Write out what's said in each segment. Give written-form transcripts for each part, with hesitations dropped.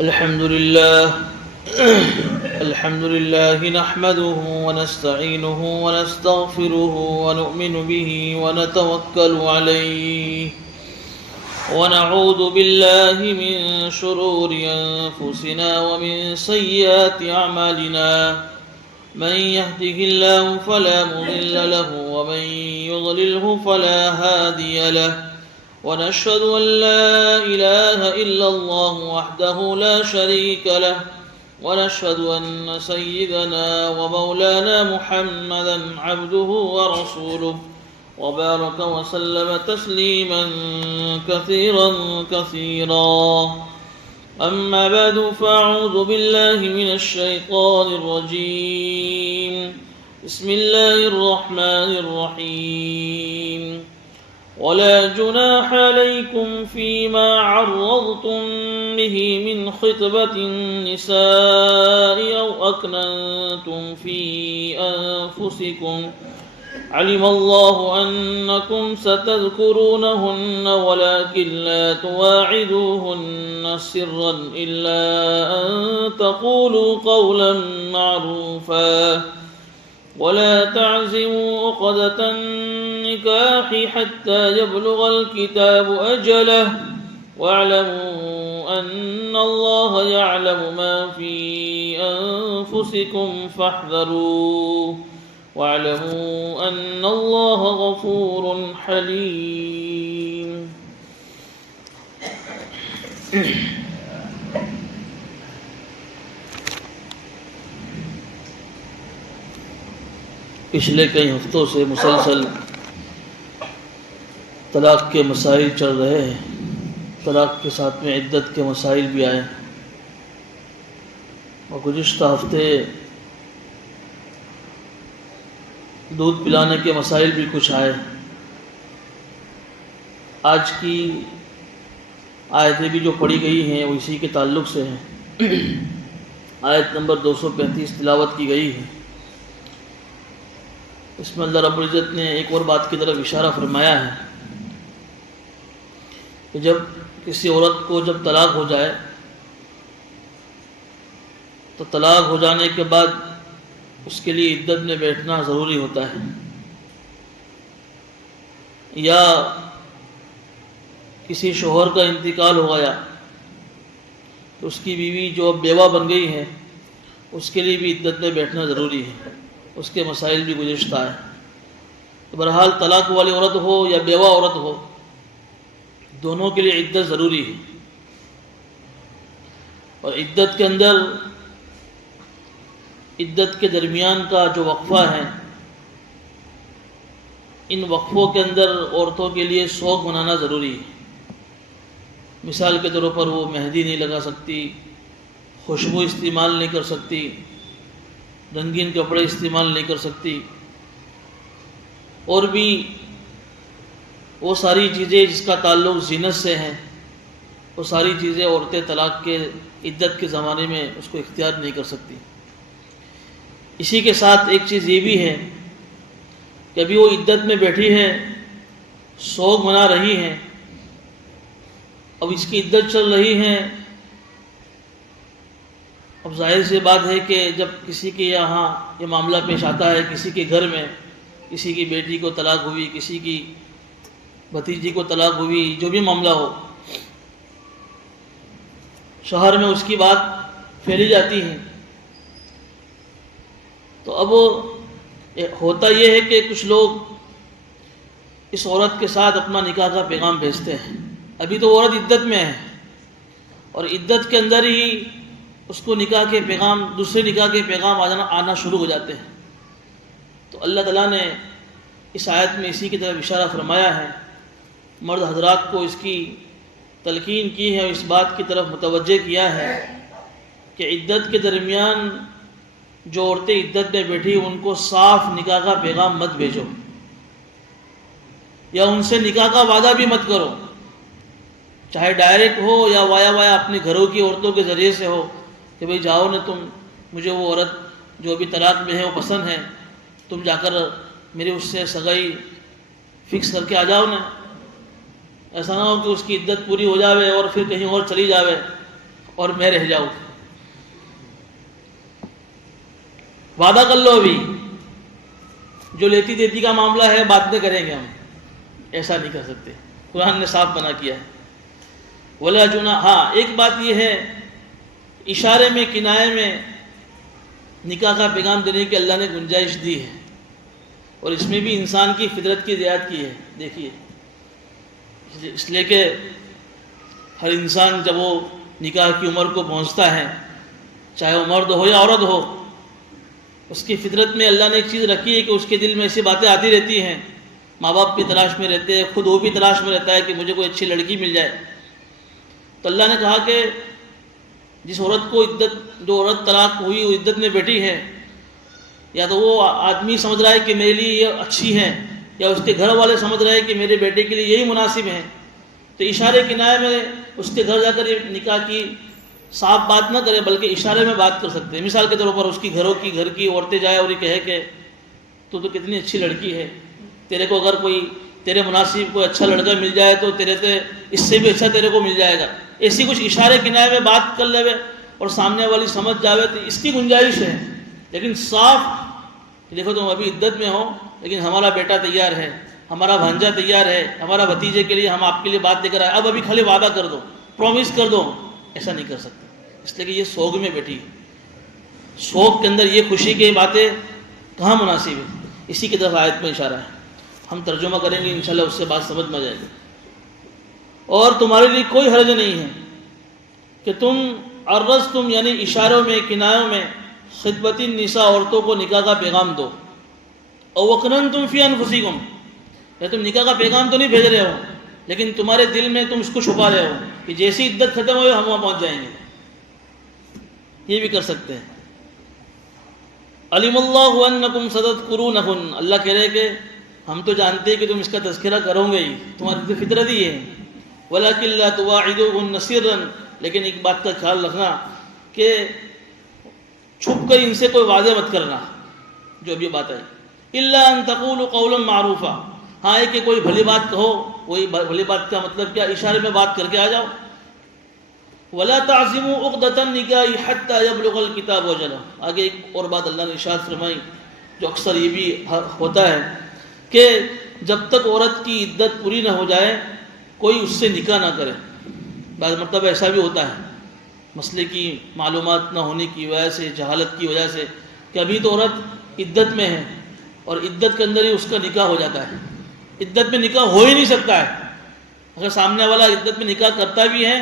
الحمد لله الحمد لله نحمده ونستعينه ونستغفره ونؤمن به ونتوكل عليه ونعوذ بالله من شرور أنفسنا ومن سيئات أعمالنا من يهده الله فلا مضل له ومن يضلله فلا هادي له ونشهد أن لا إله إلا الله وحده لا شريك له ونشهد أن سيدنا ومولانا محمدا عبده ورسوله وبارك وسلم تسليما كثيرا كثيرا. أما بعد فأعوذ بالله من الشيطان الرجيم. بسم الله الرحمن الرحيم. ولا جناح عليكم فيما عرضتم به من خطبة النساء أو أكننتم في أنفسكم علم الله أنكم ستذكرونهن ولكن لا تواعدوهن سرا إلا أن تقولوا قولا معروفا ولا تعزموا عقدة النكاح حتى يبلغ الكتاب أجله واعلموا أن الله يعلم ما في أنفسكم فاحذروه واعلموا أن الله غفور حليم. پچھلے کئی ہفتوں سے مسلسل طلاق کے مسائل چل رہے ہیں. طلاق کے ساتھ میں عدت کے مسائل بھی آئے اور گزشتہ ہفتے دودھ پلانے کے مسائل بھی کچھ آئے. آج کی آیتیں بھی جو پڑھی گئی ہیں وہ اسی کے تعلق سے ہیں. آیت نمبر 235 تلاوت کی گئی ہے. اس میں اللہ رب العزت نے ایک اور بات کی طرف اشارہ فرمایا ہے کہ جب کسی عورت کو جب طلاق ہو جائے تو طلاق ہو جانے کے بعد اس کے لیے عدت میں بیٹھنا ضروری ہوتا ہے. یا کسی شوہر کا انتقال ہو گیا تو اس کی بیوی جو اب بیوہ بن گئی ہے اس کے لیے بھی عدت میں بیٹھنا ضروری ہے. اس کے مسائل بھی گزشتہ ہے. بہرحال طلاق والی عورت ہو یا بیوہ عورت ہو دونوں کے لیے عدت ضروری ہے. اور عدت کے اندر عدت کے درمیان کا جو وقفہ ہے ان وقفوں کے اندر عورتوں کے لیے شوق منانا ضروری ہے. مثال کے طور پر وہ مہندی نہیں لگا سکتی, خوشبو استعمال نہیں کر سکتی, رنگین کپڑے استعمال نہیں کر سکتی, اور بھی وہ ساری چیزیں جس کا تعلق زینت سے ہیں وہ ساری چیزیں عورتیں طلاق کے عدت کے زمانے میں اس کو اختیار نہیں کر سکتی. اسی کے ساتھ ایک چیز یہ بھی ہے کہ ابھی وہ عدت میں بیٹھی ہیں, سوگ منا رہی ہیں, اب اس کی عدت چل رہی ہے. اب ظاہر سی بات ہے کہ جب کسی کے یہاں یہ معاملہ پیش آتا ہے, کسی کے گھر میں کسی کی بیٹی کو طلاق ہوئی, کسی کی بھتیجی کو طلاق ہوئی, جو بھی معاملہ ہو, شہر میں اس کی بات پھیلی جاتی ہے. تو اب ہوتا یہ ہے کہ کچھ لوگ اس عورت کے ساتھ اپنا نکاح کا پیغام بھیجتے ہیں. ابھی تو عورت عدت میں ہے اور عدت کے اندر ہی اس کو نکاح کے پیغام, دوسرے نکاح کے پیغام آنا شروع ہو جاتے ہیں. تو اللہ تعالیٰ نے اس آیت میں اسی کی طرف اشارہ فرمایا ہے. مرد حضرات کو اس کی تلقین کی ہے اور اس بات کی طرف متوجہ کیا ہے کہ عدت کے درمیان جو عورتیں عدت میں بیٹھی ان کو صاف نکاح کا پیغام مت بھیجو, یا ان سے نکاح کا وعدہ بھی مت کرو, چاہے ڈائریکٹ ہو یا وایا وایا اپنے گھروں کی عورتوں کے ذریعے سے ہو کہ بھئی جاؤ نا تم, مجھے وہ عورت جو ابھی طلاق میں ہے وہ پسند ہے, تم جا کر میری اس سے سگائی فکس کر کے آ جاؤ نا. ایسا نہ ہو کہ اس کی عدت پوری ہو جاوے اور پھر کہیں اور چلی جاوے اور میں رہ جاؤں. وعدہ کر لو ابھی، جو لیتی دیتی کا معاملہ ہے بعد میں کریں گے ہم. ایسا نہیں کر سکتے، قرآن نے صاف منع کیا ہے. ولا جناح، ہاں ایک بات یہ ہے، اشارے میں کنائے میں نکاح کا پیغام دینے کی اللہ نے گنجائش دی ہے، اور اس میں بھی انسان کی فطرت کی رعایت کی ہے. دیکھیے اس لیے کہ ہر انسان جب وہ نکاح کی عمر کو پہنچتا ہے، چاہے وہ مرد ہو یا عورت ہو، اس کی فطرت میں اللہ نے ایک چیز رکھی ہے کہ اس کے دل میں ایسی باتیں آتی رہتی ہیں. ماں باپ کی تلاش میں رہتے ہیں، خود وہ بھی تلاش میں رہتا ہے کہ مجھے کوئی اچھی لڑکی مل جائے. تو اللہ نے کہا کہ جس عورت کو جو عورت طلاق ہوئی وہ عدت میں بیٹھی ہے، یا تو وہ آدمی سمجھ رہا ہے کہ میرے لیے یہ اچھی ہے، یا اس کے گھر والے سمجھ رہے ہیں کہ میرے بیٹے کے لیے یہی مناسب ہے، تو اشارے کنائے میں اس کے گھر جا کر یہ نکاح کی صاف بات نہ کرے بلکہ اشارے میں بات کر سکتے ہیں. مثال کے طور پر اس کی گھر کی عورتیں جائے اور یہ کہے کہ تو کتنی اچھی لڑکی ہے، تیرے کو اگر کوئی تیرے مناسب کوئی اچھا لڑکا مل جائے تو اس سے بھی اچھا تیرے کو مل جائے گا. ایسی کچھ اشارے کنائے میں بات کر لے اور سامنے والی سمجھ جاوے تو اس کی گنجائش ہے. لیکن صاف دیکھو تم ابھی عدت میں ہو لیکن ہمارا بیٹا تیار ہے، ہمارا بھانجا تیار ہے، ہمارا بھتیجے کے لیے ہم آپ کے لیے بات لے کر آئے، اب ابھی خالی وعدہ کر دو، پرومس کر دو. ایسا نہیں کر سکتے، اس لیے کہ یہ سوگ میں بیٹھی، سوگ کے اندر یہ خوشی کی باتیں کہاں مناسب ہے. اسی کی طرف آیت میں اشارہ ہے. ہم ترجمہ کریں گے انشاءاللہ، اس سے بات سمجھ میں آ جائے گی. اور تمہارے لیے کوئی حرج نہیں ہے کہ تم عرضتم یعنی اشاروں میں کنایوں میں خطبت النساء عورتوں کو نکاح کا پیغام دو. او وکننتم فی انفسکم، یا تم نکاح کا پیغام تو نہیں بھیج رہے ہو لیکن تمہارے دل میں تم اس کو چھپا رہے ہو کہ جیسی عدت ختم ہوئے ہم وہاں پہنچ جائیں گے. یہ بھی کر سکتے ہیں. علم اللہ انکم ستذکرونہن، اللہ کہہ رہے کہ ہم تو جانتے ہیں کہ تم اس کا تذکرہ کرو گے ہی، تمہاری تو فطرت ہی ہے. ولکن لا تواعدوہن سرا، لیکن ایک بات کا خیال رکھنا کہ چھپ کر ان سے کوئی وعدے مت کرنا، جو ابھی بات آئی. الا ان تقولوا قولا معروفا، ہاں ہے کہ کوئی بھلی بات کہو. وہی بھلی بات کا مطلب کیا؟ اشارے میں بات کر کے آ جاؤ. ولا تعزموا عقدۃ النکاح حتى يبلغ الكتاب اجلہ. آگے ایک اور بات اللہ نے ارشاد فرمائی جو اکثر یہ بھی ہوتا ہے کہ جب تک عورت کی عدت پوری نہ ہو جائے کوئی اس سے نکاح نہ کرے. بعض مرتبہ ایسا بھی ہوتا ہے مسئلے کی معلومات نہ ہونے کی وجہ سے، جہالت کی وجہ سے، کہ ابھی تو عورت عدت میں ہے اور عدت کے اندر ہی اس کا نکاح ہو جاتا ہے. عدت میں نکاح ہو ہی نہیں سکتا ہے. اگر سامنے والا عدت میں نکاح کرتا بھی ہے،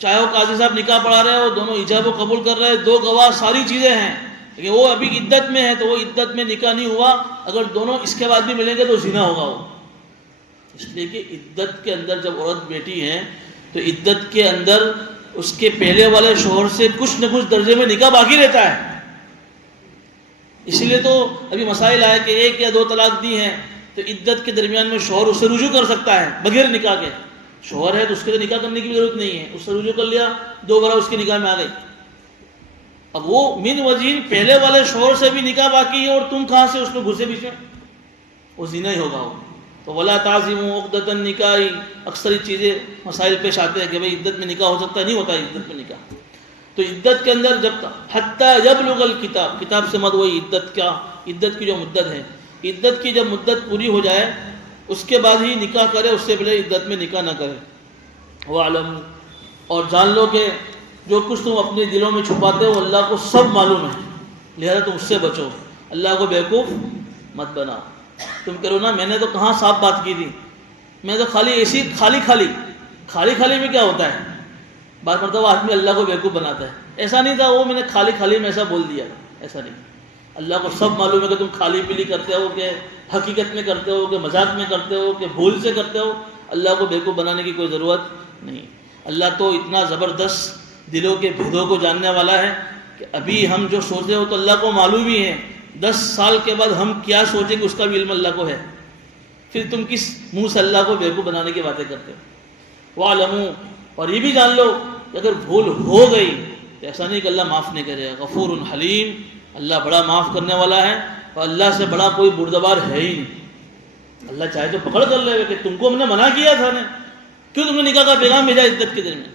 چاہے وہ قاضی صاحب نکاح پڑھا رہے ہو، دونوں ایجاب و قبول کر رہے ہیں، دو گواہ، ساری چیزیں ہیں، لیکن وہ ابھی عدت میں ہے تو وہ عدت میں نکاح نہیں ہوا. اگر دونوں اس کے بعد بھی ملیں گے تو زنا ہوگا وہ. اس لیے کہ عدت کے اندر جب عورت بیٹھی ہے تو عدت کے اندر اس کے پہلے والے شوہر سے کچھ نہ کچھ درجے میں نکاح باقی رہتا ہے. اسی لیے تو ابھی مسائل آئے کہ ایک یا دو طلاق دی ہیں تو عدت کے درمیان میں شوہر اس سے رجوع کر سکتا ہے بغیر نکاح کے. شوہر ہے تو اس کے نکاح کرنے کی بھی ضرورت نہیں ہے، اس سے رجوع کر لیا، دوبارہ اس کی نکاح میں آ گئی. اب وہ من وجین پہلے والے شوہر سے بھی نکاح باقی ہے اور تم کہاں سے اس میں گھسے بیچ میں، وہ زنا ہی ہوگا وہ. تو ولا تعزموا عقدۃ النکاح، اکثر یہ چیزیں مسائل پیش آتے ہیں کہ بھئی عدت میں نکاح ہو سکتا ہے، نہیں ہوتا ہے عدت میں نکاح. تو عدت کے اندر جب حتیٰ یبلغ الکتاب، کتاب سے مراد وہی عدت کیا، عدت کی جو مدت ہے، عدت کی جب مدت پوری ہو جائے اس کے بعد ہی نکاح کرے، اس سے پہلے عدت میں نکاح نہ کرے. وَاعْلَمُوا، اور جان لو کہ جو کچھ تم اپنے دلوں میں چھپاتے ہو اللہ کو سب معلوم ہے، لہذا تم اس سے بچو، اللہ کو بیوقوف مت بنا. تم کرو نا میں نے تو کہاں صاف بات کی تھی، میں تو خالی ایسی خالی میں کیا ہوتا ہے، بات مرتبہ آدمی اللہ کو بیوقوف بناتا ہے. ایسا نہیں تھا وہ میں نے خالی میں ایسا بول دیا، ایسا نہیں. اللہ کو سب معلوم ہے کہ تم خالی پیلی کرتے ہو کہ حقیقت میں کرتے ہو کہ مذاق میں کرتے ہو کہ بھول سے کرتے ہو. اللہ کو بیوقوف بنانے کی کوئی ضرورت نہیں. اللہ تو اتنا زبردست دلوں کے بھیدوں کو جاننے والا ہے کہ ابھی ہم جو سوچتے ہو تو اللہ کو معلوم ہی ہے، 10 سال کے بعد ہم کیا سوچیں گے اس کا بھی علم اللہ کو ہے. پھر تم کس منہ سے اللہ کو بیوقوف بنانے کی باتیں کرتے ہو. وَاعْلَمُوا، اور یہ بھی جان لو کہ اگر بھول ہو گئی تو ایسا نہیں کہ اللہ معاف نہیں کرے گا. غفور حلیم، اللہ بڑا معاف کرنے والا ہے اور اللہ سے بڑا کوئی بردبار ہے ہی نہیں. اللہ چاہے تو پکڑ کر لے گا کہ تم کو ہم نے منع کیا تھا، نے کیوں تم نے نکاح کا پیغام بھیجا عدت کے دن میں.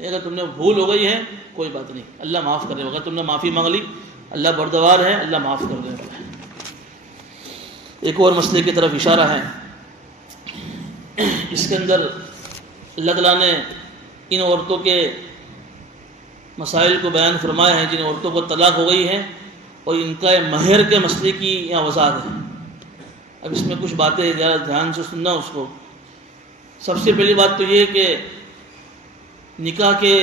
اگر تم نے بھول ہو گئی ہے کوئی بات نہیں، اللہ معاف کر دے گا. تم نے معافی مانگ لی، اللہ بردبار ہے، اللہ معاف کر دے گا. ایک اور مسئلے کی طرف اشارہ ہے، اس کے اندر اللہ تعالیٰ نے ان عورتوں کے مسائل کو بیان فرمایا ہے جن عورتوں کو طلاق ہو گئی ہے، اور ان کا مہر کے مسئلے کی یہاں وضاحت ہے. اب اس میں کچھ باتیں زیادہ دھیان سے سننا اس کو. سب سے پہلی بات تو یہ کہ نکاح کے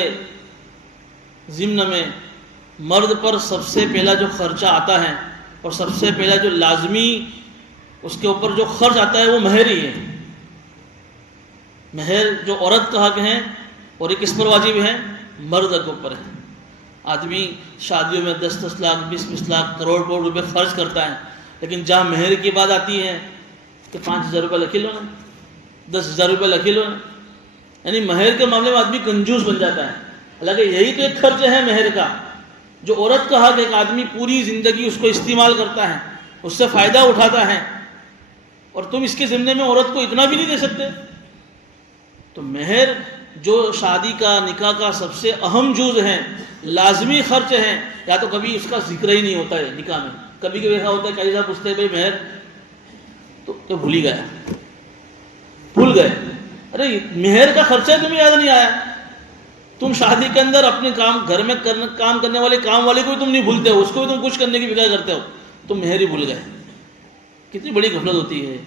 ضمن میں مرد پر سب سے پہلا جو خرچہ آتا ہے اور سب سے پہلا جو لازمی اس کے اوپر جو خرچ آتا ہے وہ مہر ہی ہے. مہر جو عورت کا حق ہے اور یہ کس پر واجب ہے؟ مرد کے اوپر ہے. آدمی شادیوں میں 10-10 لاکھ 20-20 لاکھ کروڑ روپے خرچ کرتا ہے، لیکن جہاں مہر کی بات آتی ہے کہ 5,000 روپے لکھی لو نا، 10,000 روپے لکھی لو نا، یعنی مہر کے معاملے میں آدمی کنجوس بن جاتا ہے. حالانکہ یہی تو ایک خرچ ہے مہر کا، جو عورت کا حق ایک آدمی پوری زندگی اس کو استعمال کرتا ہے، اس سے فائدہ اٹھاتا ہے، اور تم اس کے ضمن میں عورت کو اتنا بھی نہیں دے سکتے. تو مہر جو شادی کا نکاح کا سب سے اہم جز ہے، لازمی خرچ ہے، یا تو کبھی اس کا ذکر ہی نہیں ہوتا ہے نکاح میں. کبھی کبھی ایسا ہوتا ہے کہ صاحب پوچھتے ہیں بھائی مہر، تو بھول ہی گیا، بھول گئے. ارے مہر کا خرچہ تمہیں یاد نہیں آیا؟ تم شادی کے اندر اپنے کام گھر میں کام کرنے والے کام والے کو بھی تم نہیں بھولتے ہو، اس کو بھی تم کچھ کرنے کی فکر کرتے ہو، تم مہر ہی بھول گئے. کتنی بڑی غفلت ہوتی ہے.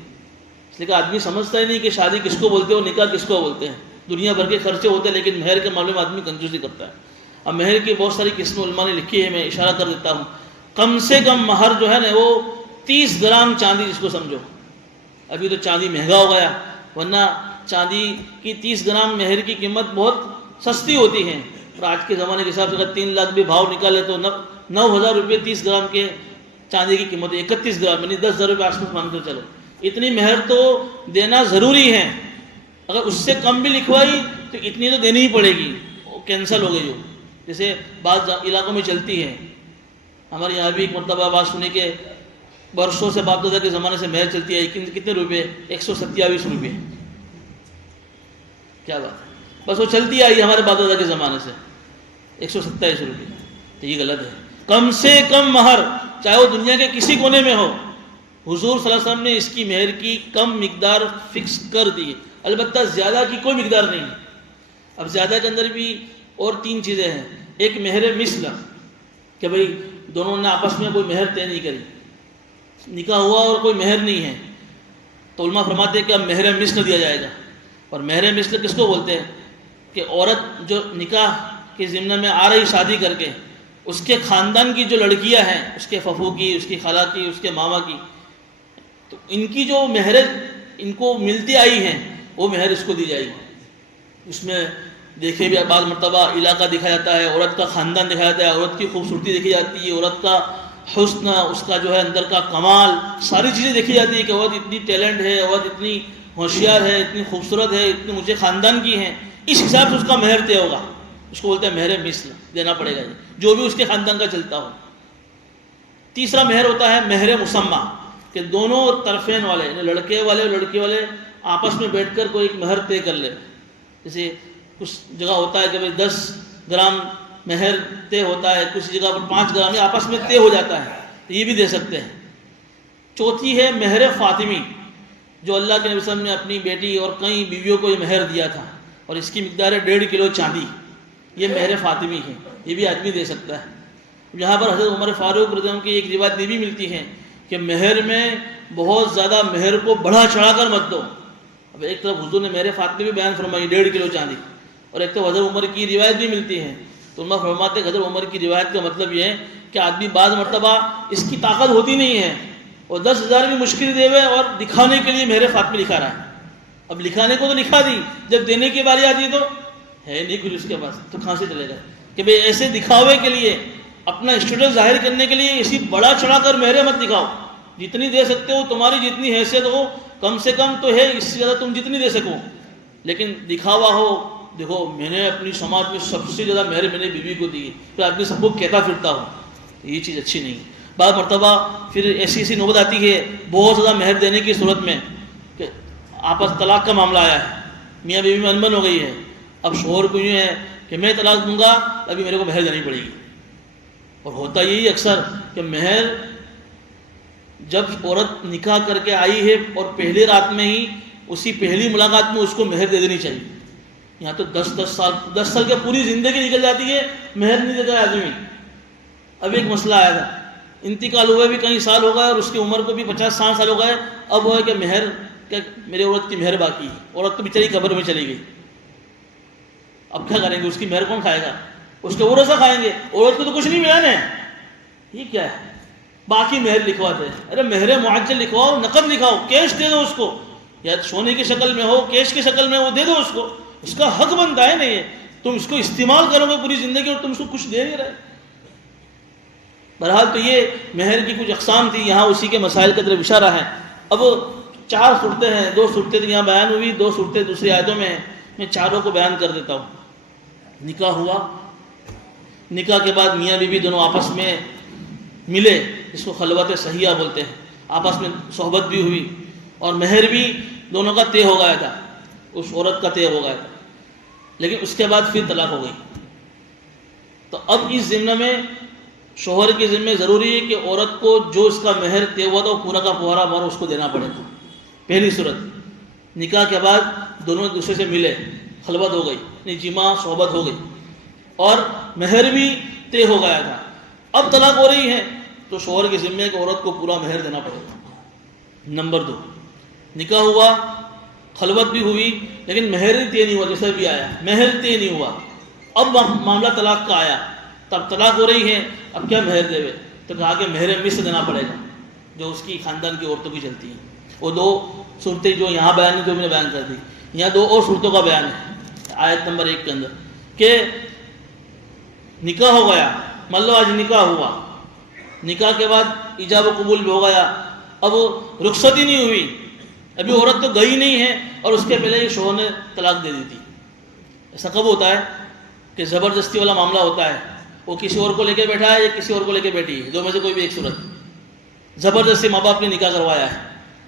اس لیے کہ آدمی سمجھتا ہی نہیں کہ شادی کس کو بولتے ہو، نکاح کس کو بولتے ہیں. دنیا بھر کے خرچے ہوتے ہیں لیکن مہر کے معاملے میں آدمی کنجوسی کرتا ہے. اب مہر کی بہت ساری قسمیں علماء نے لکھی ہے، میں اشارہ کر دیتا ہوں. کم سے کم مہر جو ہے نا وہ 30 گرام چاندی جس کو سمجھو. ابھی تو چاندی مہنگا ہو گیا، ورنہ چاندی کی 30 گرام مہر کی قیمت بہت سستی ہوتی ہے. اور آج کے زمانے کے حساب سے اگر 3 لاکھ بھی بھاؤ نکالے تو 9,000 روپے 30 گرام کے چاندی کی قیمت ہے. 31 گرام یعنی 10,000 روپے آس پاس مان کر چلو. اتنی مہر تو دینا ضروری ہے. اگر اس سے کم بھی لکھوائی تو اتنی تو دینی ہی پڑے گی، وہ کینسل ہو گئی. جو جیسے بعض علاقوں میں چلتی ہے، ہمارے یہاں بھی ایک مرتبہ بات سنی کہ برسوں سے باپ دادا کے زمانے سے مہر چلتی ہے. کتنے روپے؟ 127 روپے. کیا بات ہے، بس وہ چلتی آئی ہمارے باپ دادا کے زمانے سے 127 روپے. تو یہ غلط ہے. کم سے کم مہر چاہے وہ دنیا کے کسی کونے میں ہو، حضور صلی اللہ علیہ وسلم نے اس کی مہر کی کم مقدار فکس کر دی. البتہ زیادہ کی کوئی مقدار نہیں. اب زیادہ کے اندر بھی اور 3 چیزیں ہیں. ایک مہر مثل، کہ بھئی دونوں نے آپس میں کوئی مہر طے نہیں کری، نکاح ہوا اور کوئی مہر نہیں ہے، تو علماء فرماتے ہیں کہ اب مہر مثل دیا جائے گا. اور مہر مثل کس کو بولتے ہیں؟ کہ عورت جو نکاح کے ضمن میں آ رہی شادی کر کے، اس کے خاندان کی جو لڑکیاں ہیں، اس کے پھپھو کی، اس کی خالہ کی، اس کے ماما کی، تو ان کی جو مہر ان کو ملتی آئی ہیں وہ مہر اس کو دی جائے گی. اس میں دیکھے بھی بعض مرتبہ علاقہ دکھایا جاتا ہے، عورت کا خاندان دکھایا جاتا ہے، عورت کی خوبصورتی دیکھی جاتی ہے، عورت کا حسن، اس کا جو ہے اندر کا کمال، ساری چیزیں دیکھی جاتی ہے کہ عورت اتنی ٹیلنٹ ہے، عورت اتنی ہوشیار ہے، اتنی خوبصورت ہے، اتنی اونچے خاندان کی ہیں. اس حساب سے اس کا مہر طے ہوگا. اس کو بولتے ہیں مہر مثل، دینا پڑے گا جو بھی اس کے خاندان کا چلتا ہو. تیسرا مہر ہوتا ہے مہر مسمہ، کہ دونوں طرفین والے یعنی لڑکے والے اور لڑکی والے آپس میں بیٹھ کر کوئی ایک مہر طے کر لے. جیسے کچھ جگہ ہوتا ہے کہ بھائی 10 گرام مہر طے ہوتا ہے، کچھ جگہ پر 5 گرام میں آپس میں طے ہو جاتا ہے، یہ بھی دے سکتے ہیں. چوتھی ہے مہر فاطمی، جو اللہ کے نبی صلی اللہ علیہ وسلم نے اپنی بیٹی اور کئی بیویوں کو یہ مہر دیا تھا، اور اس کی مقدار ہے 1.5 کلو چاندی. یہ مہر فاطمی ہے، یہ بھی آدمی دے سکتا ہے. یہاں پر حضرت عمر فاروق رضی اللہ عنہ کی ایک روایت یہ بھی ملتی ہے کہ مہر میں بہت زیادہ مہر کو بڑھا چڑھا کر مت دو. اب ایک طرف حضور نے مہر فاطمی بھی بیان فرمائی 1.5 کلو چاندی، اور ایک تو حضرت عمر کی روایت بھی ملتی ہے. تو علماء فرماتے ہیں حضرت عمر کی روایت کا مطلب یہ ہے کہ آدمی بعض مرتبہ اس کی طاقت ہوتی نہیں ہے اور 10,000 بھی مشکل دے ہوئے اور دکھانے کے لیے مہر فاطمی لکھا رہا ہے. اب لکھانے کو تو لکھا دی، جب دینے کی باری آتی ہے تو ہے نہیں کچھ اس کے پاس، تو کہاں سے چلے گا کہ بھئی ایسے دکھاوے کے لیے، اپنا اسٹیٹس ظاہر کرنے کے لیے اسی بڑا چڑھا کر مہریں مت دکھاؤ. جتنی دے سکتے ہو، تمہاری جتنی حیثیت ہو، کم سے کم تو ہے، اس سے زیادہ تم جتنی دے سکو. لیکن دکھاوا ہو، دیکھو میں نے اپنی سماج میں سب سے زیادہ مہر میں نے بیوی کو دی، پھر آدمی سب کو کہتا پھرتا ہو، یہ چیز اچھی نہیں. بعض مرتبہ پھر ایسی نوبت آتی ہے بہت زیادہ مہر دینے کی صورت میں کہ آپس طلاق کا معاملہ آیا ہے، میاں بیوی میں انبن ہو گئی ہے. اب شوہر کو یوں ہے کہ میں طلاق دوں گا ابھی میرے کو مہر دینی پڑے گی. اور ہوتا یہی اکثر کہ مہر جب عورت نکاح کر کے آئی ہے اور پہلی رات میں ہی اسی پہلی ملاقات میں اس کو مہر دے دینی چاہیے. یہاں تو 10 سال کی پوری زندگی نکل جاتی ہے, مہر نہیں دیتا ہے آدمی. اب ایک مسئلہ آیا تھا, انتقال ہوئے بھی کئی سال ہو گئے اور اس کی عمر کو بھی 50-60 سال ہو گئے. اب وہ ہے کہ مہر کیا, میرے عورت کی مہر باقی ہے. عورت تو بیچاری قبر میں چلی گئی, اب کیا کریں گے, اس کی مہر کون کھائے گا, اس کے ورثہ کھائیں گے. عورت کو تو کچھ نہیں ملا نا, یہ کیا ہے, باقی مہر لکھواتے ہیں. ارے مہر معجل لکھواؤ, نقد لکھاؤ, کیش دے دو اس کو, یا سونے کی شکل میں ہو, کیش کی شکل میں وہ دے دو اس کو, اس کا حق بنتا ہے نا. یہ تم اس کو استعمال کرو گے پوری زندگی اور تم اس کو کچھ دے نہیں رہے. بہرحال تو یہ مہر کی کچھ اقسام تھی, یہاں اسی کے مسائل کا طرف اشارہ ہے. اب 4 صورتیں ہیں, 2 صورتیں یہاں بیان ہوئی, 2 صورتیں دوسری آیتوں میں ہیں. میں چاروں کو بیان کر دیتا ہوں. نکاح ہوا, نکاح کے بعد میاں بیوی دونوں آپس میں ملے, اس کو خلوت صحیحہ بولتے ہیں. آپس میں صحبت بھی ہوئی اور مہر بھی دونوں کا طے ہو گیا تھا, اس عورت کا طے ہو گیا تھا, لیکن اس کے بعد پھر طلاق ہو گئی. تو اب اس ضمن میں شوہر کے ذمہ ضروری ہے کہ عورت کو جو اس کا مہر طے ہوا تھا وہ پورا کا پورا مہر اس کو دینا پڑے گا. پہلی صورت, نکاح کے بعد دونوں ایک دوسرے سے ملے, خلوت ہو گئی, یعنی جماع صحبت ہو گئی اور مہر بھی طے ہو گیا تھا. اب طلاق ہو رہی ہے تو شوہر کے ذمہ ہے کہ عورت کو پورا مہر دینا پڑے گا. نمبر 2, نکاح ہوا, خلوت بھی ہوئی, لیکن مہر طے نہیں ہوا, جیسا بھی آیا مہر طے نہیں ہوا. اب معاملہ طلاق کا آیا, تب طلاق ہو رہی ہے, اب کیا مہر دے, تو کہا کہ مہر مصر دینا پڑے گا جو اس کی خاندان کی عورتوں کی چلتی ہیں. وہ 2 صورتیں جو یہاں بیان ہیں جو میں نے بیان کر دی. یہاں 2 اور صورتوں کا بیان ہے آیت نمبر 1 کے اندر کہ نکاح ہو گیا, مان لو آج نکاح ہوا, نکاح کے بعد ایجاب و قبول بھی ہو گیا, اب رخصتی نہیں ہوئی, ابھی عورت تو گئی نہیں ہے اور اس کے پہلے ہی شوہر نے طلاق دے دی تھی. ایسا کب ہوتا ہے کہ زبردستی والا معاملہ ہوتا ہے, وہ کسی اور کو لے کے بیٹھا ہے یا کسی اور کو لے کے بیٹھی ہے, 2 میں سے کوئی بھی ایک صورت. زبردستی ماں باپ نے نکاح کروایا ہے,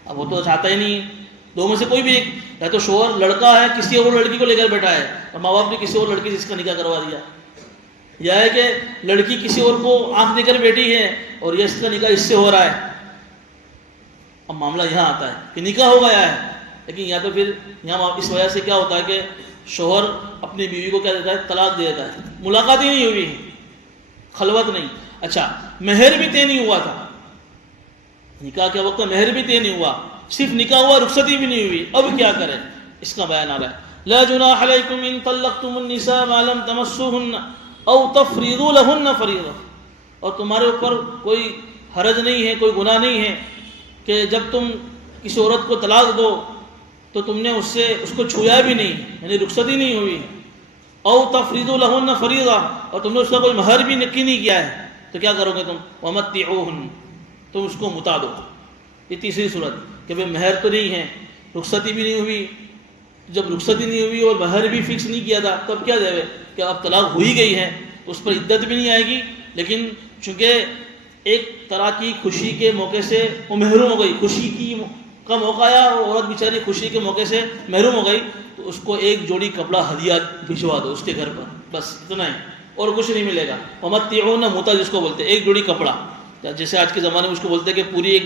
اب وہ تو چاہتا ہی نہیں ہے, 2 میں سے کوئی بھی ایک, یا تو شوہر لڑکا ہے کسی اور لڑکی کو لے کر بیٹھا ہے اور ماں باپ نے کسی اور لڑکی سے اس کا نکاح کروا دیا, یا ہے کہ لڑکی کسی اور کو آنکھ دے کر بیٹھی ہے اور یہ اس کا نکاح اس سے ہو رہا ہے. اب معاملہ یہاں آتا ہے کہ نکاح ہو گیا ہے, لیکن یا تو پھر یہاں اس وجہ سے کیا ہوتا ہے کہ شوہر اپنی بیوی کو کیا دیتا ہے, طلاق دے دیتا ہے. ملاقات ہی نہیں ہوئی, خلوت نہیں. اچھا, مہر بھی طے نہیں ہوا تھا, نکاح کے وقت مہر بھی طے نہیں ہوا, صرف نکاح ہوا, رخصتی بھی نہیں ہوئی. اب کیا کریں, اس کا بیان آ رہا ہے. لا جناح علیکم ان طلقتم النساء ما لم تمسوهن او تفریضوا لهن فریضہ, اور تمہارے اوپر کوئی حرج نہیں ہے, کوئی گناہ نہیں ہے کہ جب تم کسی عورت کو طلاق دو تو تم نے اس کو چھویا بھی نہیں, یعنی رخصتی نہیں ہوئی. او تفریضوا لهن فریضہ, اور تم نے اس کا کوئی مہر بھی نکی نہیں کیا ہے, تو کیا کرو گے تم, ومتعوهن, تم اس کو متا دو. یہ تیسری صورت کہ بھئی مہر تو نہیں ہے, رخصتی بھی نہیں ہوئی. جب رخصتی نہیں ہوئی اور مہر بھی فکس نہیں کیا تھا تو اب کیا دے کہ اب طلاق ہوئی گئی ہے تو اس پر عدت بھی نہیں آئے گی, لیکن چونکہ ایک طرح کی خوشی کے موقع سے وہ محروم ہو گئی, خوشی کا موقع آیا اور عورت بیچاری خوشی کے موقع سے محروم ہو گئی, تو اس کو ایک جوڑی کپڑا ہدیہ بھجوا دو اس کے گھر پر, بس اتنا ہی, اور کچھ نہیں ملے گا. ومتعوہن متع جس کو بولتے ہیں, ایک جوڑی کپڑا, جیسے آج کے زمانے میں اس کو بولتے ہیں کہ پوری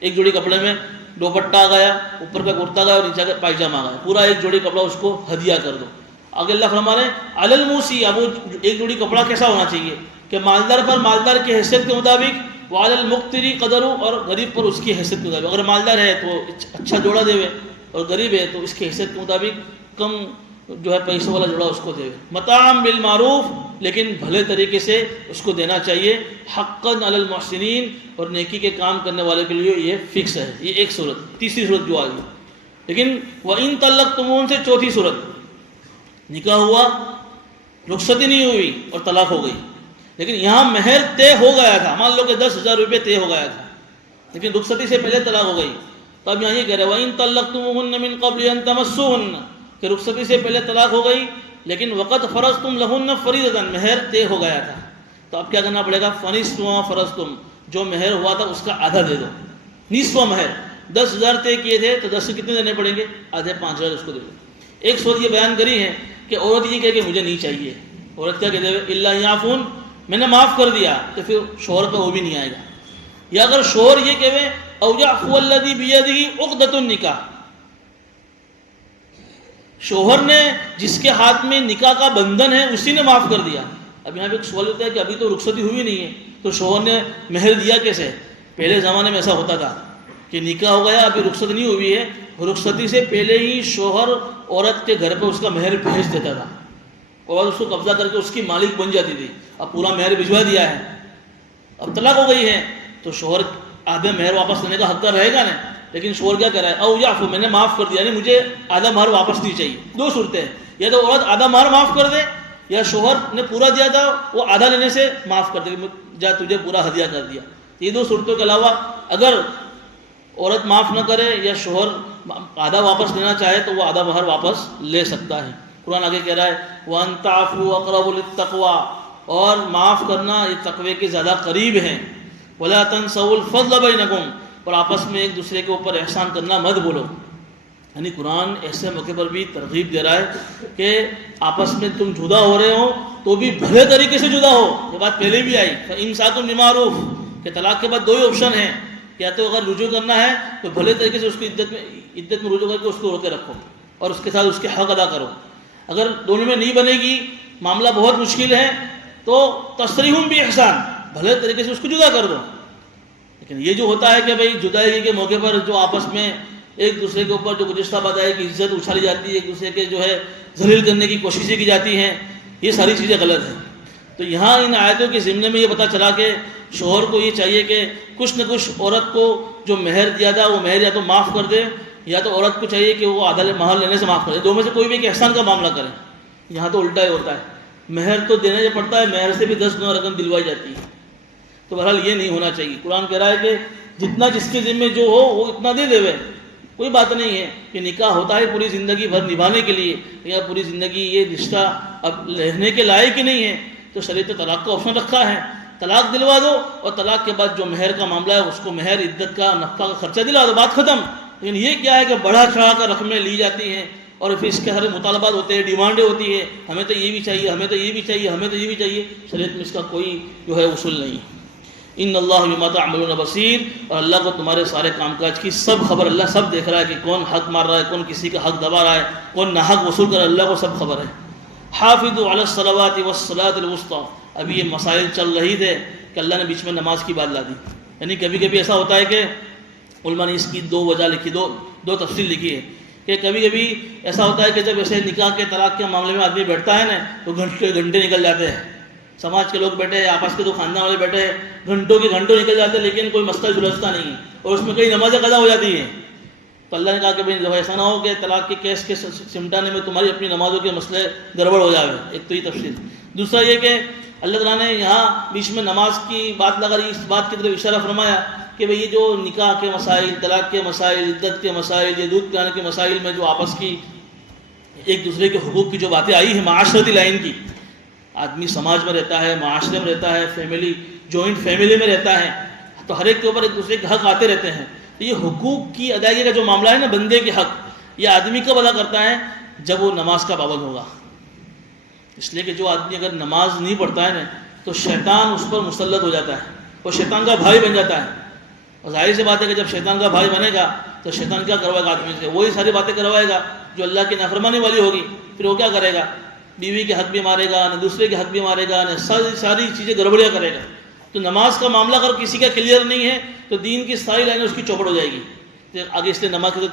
ایک جوڑی کپڑے میں دوپٹہ آ گیا, اوپر کا کرتا گیا اور نیچے کا پائجامہ آ گیا, پورا ایک جوڑی کپڑا اس کو ہدیہ کر دو. آگے اللہ فرما رہے ہیں علی الموسی, اب وہ ایک جوڑی کپڑا کیسا ہونا چاہیے کہ مالدار پر مالدار کی حیثیت کے مطابق, وعلی المقتری قدر, اور غریب پر اس کی حیثیت کے مطابق. اگر مالدار ہے تو اچھا جوڑا دے, اور غریب ہے تو اس کی حیثیت کے مطابق کم جو ہے پیسوں والا جوڑا اس کو دے. متاعا بالمعروف, لیکن بھلے طریقے سے اس کو دینا چاہیے. حقا علی المحسنین, اور نیکی کے کام کرنے والے کے لیے یہ فکس ہے. یہ ایک صورت. تیسری صورت جو آئی, لیکن وَإِن طَلَّقْتُمُوهُنَّ سے چوتھی صورت, نکاح ہوا, رخصتی نہیں ہوئی اور طلاق ہو گئی, لیکن یہاں مہر طے ہو گیا تھا. مان لو کہ 10,000 روپے طے ہو گیا تھا, لیکن رخصتی سے پہلے طلاق ہو گئی. تو اب یہاں یہ کہہ رہے ہیں وَإِن طَلَّقْتُمُوهُنَّ مِن قَبْلِ أَن تَمَسُّوهُنَّ, کہ رخصتی سے پہلے طلاق ہو گئی, لیکن وقت فرضتم لہن فریضۃ, مہر طے ہو گیا تھا. تو اب کیا کرنا پڑے گا, فنصف ما فرضتم, جو مہر ہوا تھا اس کا آدھا دے دو. نصف مہر, 10,000 طے کیے تھے تو 10 سے کتنے دینے پڑیں گے, آدھے 5,000 اس کو دے دو. ایک صورت یہ بیان کری ہے کہ عورت یہ کہے کہ مجھے نہیں چاہیے, عورت کیا کہتے ہیں الا یعفون، میں نے معاف کر دیا، تو پھر شوہر پہ وہ بھی نہیں آئے گا. یا اگر شوہر یہ کہے او یعفو الذی بیدہ عقدۃ النکاح، شوہر نے جس کے ہاتھ میں نکاح کا بندھن ہے اسی نے معاف کر دیا. اب یہاں پہ ایک سوال ہوتا ہے کہ ابھی تو رخصتی ہوئی نہیں ہے تو شوہر نے مہر دیا کیسے؟ پہلے زمانے میں ایسا ہوتا تھا کہ نکاح ہو گیا، ابھی رخصت نہیں ہوئی ہے، رخصتی سے پہلے ہی شوہر عورت کے گھر پہ اس کا مہر بھیج دیتا تھا اور اس کو قبضہ کر کے اس کی مالک بن جاتی تھی. اب پورا مہر بھجوا دیا ہے، اب طلاق ہو گئی ہے تو شوہر آدھا مہر واپس لینے کا حقدار رہے گا نا. لیکن شوہر کیا کر رہا ہے او یعفو، میں نے معاف کر دیا، یعنی مجھے آدھا مہر واپس نہیں چاہیے. دو صورتیں ہیں، یا تو عورت آدھا مہر معاف کر دے یا شوہر نے پورا دیا تھا وہ آدھا لینے سے معاف کر دے، جا تجھے پورا ہدیہ کر دیا. یہ دو صورتوں کے علاوہ اگر عورت معاف نہ کرے یا شوہر آدھا واپس لینا چاہے تو وہ آدھا مہر واپس لے سکتا ہے. قرآن آگے کہہ رہا ہے وَأَن تَعْفُوا أَقْرَبُ لِلتَّقْوَىٰ، اور معاف کرنا یہ تقوی کے زیادہ قریب ہیں. وَلَا تَنْسَوُا الْفَضْلَ بَيْنَكُمْ، اور آپس میں ایک دوسرے کے اوپر احسان کرنا مت بولو. یعنی قرآن ایسے موقع پر بھی ترغیب دے رہا ہے کہ آپس میں تم جدا ہو رہے ہو تو بھی بھلے طریقے سے جدا ہو. یہ بات پہلے بھی آئی فَإِمْسَاكٌ بِمَعْرُوفٍ، کہ طلاق کے بعد دو ہی آپشن ہیں، یا تو اگر رجوع کرنا ہے تو بھلے طریقے سے اس کی عدت میں رجوع کر کے اس کو روکے رکھو اور اس کے ساتھ اس کے حق ادا کرو. اگر دونوں میں نہیں بنے گی، معاملہ بہت مشکل ہے، تو تسریح بِإِحْسَان، بھلے طریقے سے اس کو جدا کر دو. لیکن یہ جو ہوتا ہے کہ بھئی جدائی کے موقع پر جو آپس میں ایک دوسرے کے اوپر جو گزشتہ بدائی کی عزت اچھالی جاتی ہے، ایک دوسرے کے جو ہے ذلیل کرنے کی کوششیں کی جاتی ہیں، یہ ساری چیزیں غلط ہیں. تو یہاں ان آیتوں کے ضمن میں یہ پتہ چلا کہ شوہر کو یہ چاہیے کہ کچھ نہ کچھ عورت کو جو مہر دیا تھا وہ مہر یا تو معاف کر دے، یا تو عورت کو چاہیے کہ وہ آدھا مہر لینے سے معاف کر دے. دو میں سے کوئی بھی ایک احسان کا معاملہ کرے. یہاں تو الٹا ہی ہوتا ہے، مہر تو دینا جو پڑتا ہے، مہر سے بھی 10 گنا رقم دلوائی جاتی ہے. تو بہرحال یہ نہیں ہونا چاہیے. قرآن کہہ رہا ہے کہ جتنا جس کے ذمے جو ہو وہ اتنا دے دے. کوئی بات نہیں ہے کہ نکاح ہوتا ہے پوری زندگی بھر نبھانے کے لیے، یا پوری زندگی یہ رشتہ اب رہنے کے لائق ہی نہیں ہے تو شریعت نے طلاق کا آپشن رکھا ہے. طلاق دلوا دو اور طلاق کے بعد جو مہر کا معاملہ ہے اس کو مہر، عدت کا، نفقہ کا خرچہ دلا دو، بات ختم. لیکن یہ کیا ہے کہ بڑھا چڑھا کر رقمیں لی جاتی ہیں اور پھر اس کے سارے مطالبات ہوتے ہیں، ڈیمانڈیں ہوتی ہے، ہمیں تو یہ بھی چاہیے، ہمیں تو یہ بھی چاہیے، ہمیں تو یہ بھی چاہیے. شریعت میں اس کا کوئی جو ہے اصول نہیں. ان اللہ بما تعملون بصیر، اور اللہ کو تمہارے سارے کام کاج کی سب خبر، اللہ سب دیکھ رہا ہے کہ کون حق مار رہا ہے، کون کسی کا حق دبا رہا ہے، کون ناحق وصول کر رہا ہے، اللہ کو سب خبر ہے. حافظوا علی الصلوات والصلاۃ الوسطی، ابھی یہ مسائل چل رہی تھے کہ اللہ نے بیچ میں نماز کی بات لا دی. یعنی کبھی کبھی ایسا ہوتا ہے کہ علماء نے اس کی دو وجہ لکھی، دو تفصیل لکھی ہے کہ کبھی کبھی ایسا ہوتا ہے کہ جب ایسے نکاح کے طلاق کے معاملے میں آدمی بیٹھتا ہے نا تو گھنٹے نکل جاتے ہیں. سماج کے لوگ بیٹھے، آپس کے دو خاندان والے بیٹھے، گھنٹوں کے گھنٹوں نکل جاتے ہیں لیکن کوئی مسئلہ سلجھتا نہیں ہے اور اس میں کئی نمازیں قضا ہو جاتی ہیں. تو اللہ نے کہا کہ بھائی ایسا نہ ہو کہ طلاق کے کیس کے سمٹانے میں تمہاری اپنی نمازوں کے مسئلے گڑبڑ ہو جائے. ایک تو یہ تفصیل. دوسرا یہ کہ اللہ تعالیٰ نے یہاں بیچ میں نماز کی بات لگا رہی، اس بات کی طرف اشارہ فرمایا کہ بھئی یہ جو نکاح کے مسائل، طلاق کے مسائل، عدت کے مسائل، یہ دودھ پلانے کے مسائل میں جو آپس کی ایک دوسرے کے حقوق کی جو باتیں آئی ہیں معاشرتی لائن کی، آدمی سماج میں رہتا ہے، معاشرے میں رہتا ہے، فیملی، جوائنٹ فیملی میں رہتا ہے، تو ہر ایک کے اوپر ایک دوسرے کے حق آتے رہتے ہیں. تو یہ حقوق کی ادائیگی کا جو معاملہ ہے نا، بندے کے حق، یہ آدمی کب ادا کرتا ہے؟ جب وہ نماز کا پابند ہوگا. اس لیے کہ جو آدمی اگر نماز نہیں پڑھتا ہے نا تو شیطان اس پر مسلط ہو جاتا ہے، وہ شیطان کا بھائی بن جاتا ہے. اور ظاہر سی بات ہے کہ جب شیطان کا بھائی بنے گا تو شیطان کیا کروائے گا آدمی سے؟ وہی ساری باتیں کروائے گا جو اللہ کی نافرمانی والی ہوگی. پھر وہ کیا کرے گا؟ بیوی کے حق بھی مارے گا، نہ دوسرے کے حق بھی مارے گا، نہ ساری چیزیں گڑبڑیاں کرے گا. تو نماز کا معاملہ اگر کسی کا کلیئر نہیں ہے تو دین کی ساری لائنیں اس کی چوپٹ ہو جائے گی. آگے اس لیے نماز کی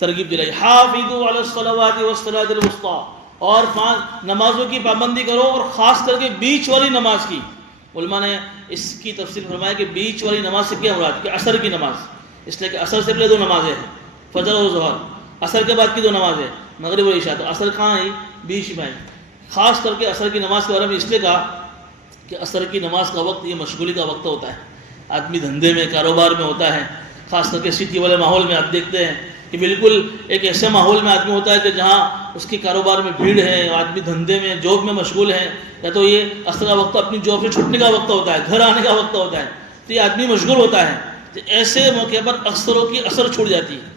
ترغیب دلائی، حافظوا علی الصلوات والصلاۃ الوسطی، اور 5 نمازوں کی پابندی کرو اور خاص کر کے بیچ والی نماز کی. علماء نے اس کی تفصیل فرمایا کہ بیچ والی نماز سے کیا مراد؟ کہ عصر کی نماز، اس لیے کہ عصر سے پہلے 2 نمازیں ہیں، فجر اور ظہر، عصر کے بعد کی 2 نمازیں مغرب اور عشاء. تو عصر کہاں آئی؟ بیچ میں. خاص کر کے عصر کی نماز کے بارے میں اس لیے کہا کہ عصر کی نماز کا وقت یہ مشغولی کا وقت ہوتا ہے، آدمی دھندے میں، کاروبار میں ہوتا ہے. خاص کر کے سٹی والے ماحول میں آپ دیکھتے ہیں کہ بالکل ایک ایسے ماحول میں آدمی ہوتا ہے کہ جہاں اس کی کاروبار میں بھیڑ ہے، آدمی دھندے میں، جاب میں مشغول ہے، یا تو یہ عصر کا وقت اپنی جاب سے چھٹنے کا وقت ہوتا ہے، گھر آنے کا وقت ہوتا ہے، تو یہ آدمی مشغول ہوتا ہے. تو ایسے موقع پر اکثروں کی عصر چھوٹ جاتی ہے.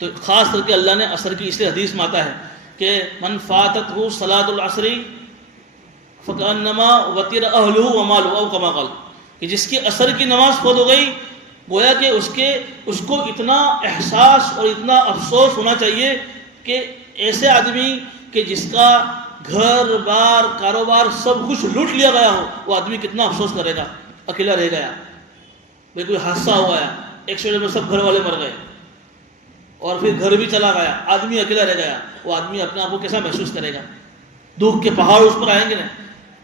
تو خاص کر کے اللہ نے عصر کی اس لیے حدیث میں آتا ہے کہ من فاتتہ صلاۃ العصر فَكَأَنَّمَا وَتِرَ أَهْلُهُ وَمَالُهُ أَوْ كَمَا قَالَ، کہ جس کی عصر کی نماز فوت ہو گئی، گویا کہ اس کو اتنا احساس اور اتنا افسوس ہونا چاہیے کہ ایسے آدمی کہ جس کا گھر بار کاروبار سب کچھ لوٹ لیا گیا ہو، وہ آدمی کتنا افسوس کرے گا، اکیلا رہ گیا، بھئی کوئی حادثہ ہوا ہے، ایکسیڈنٹ میں سب گھر والے مر گئے اور پھر گھر بھی چلا گیا، آدمی اکیلا رہ گیا، وہ آدمی اپنے آپ کو کیسا محسوس کرے گا؟ دکھ کے پہاڑ اس پر آئیں گے نا۔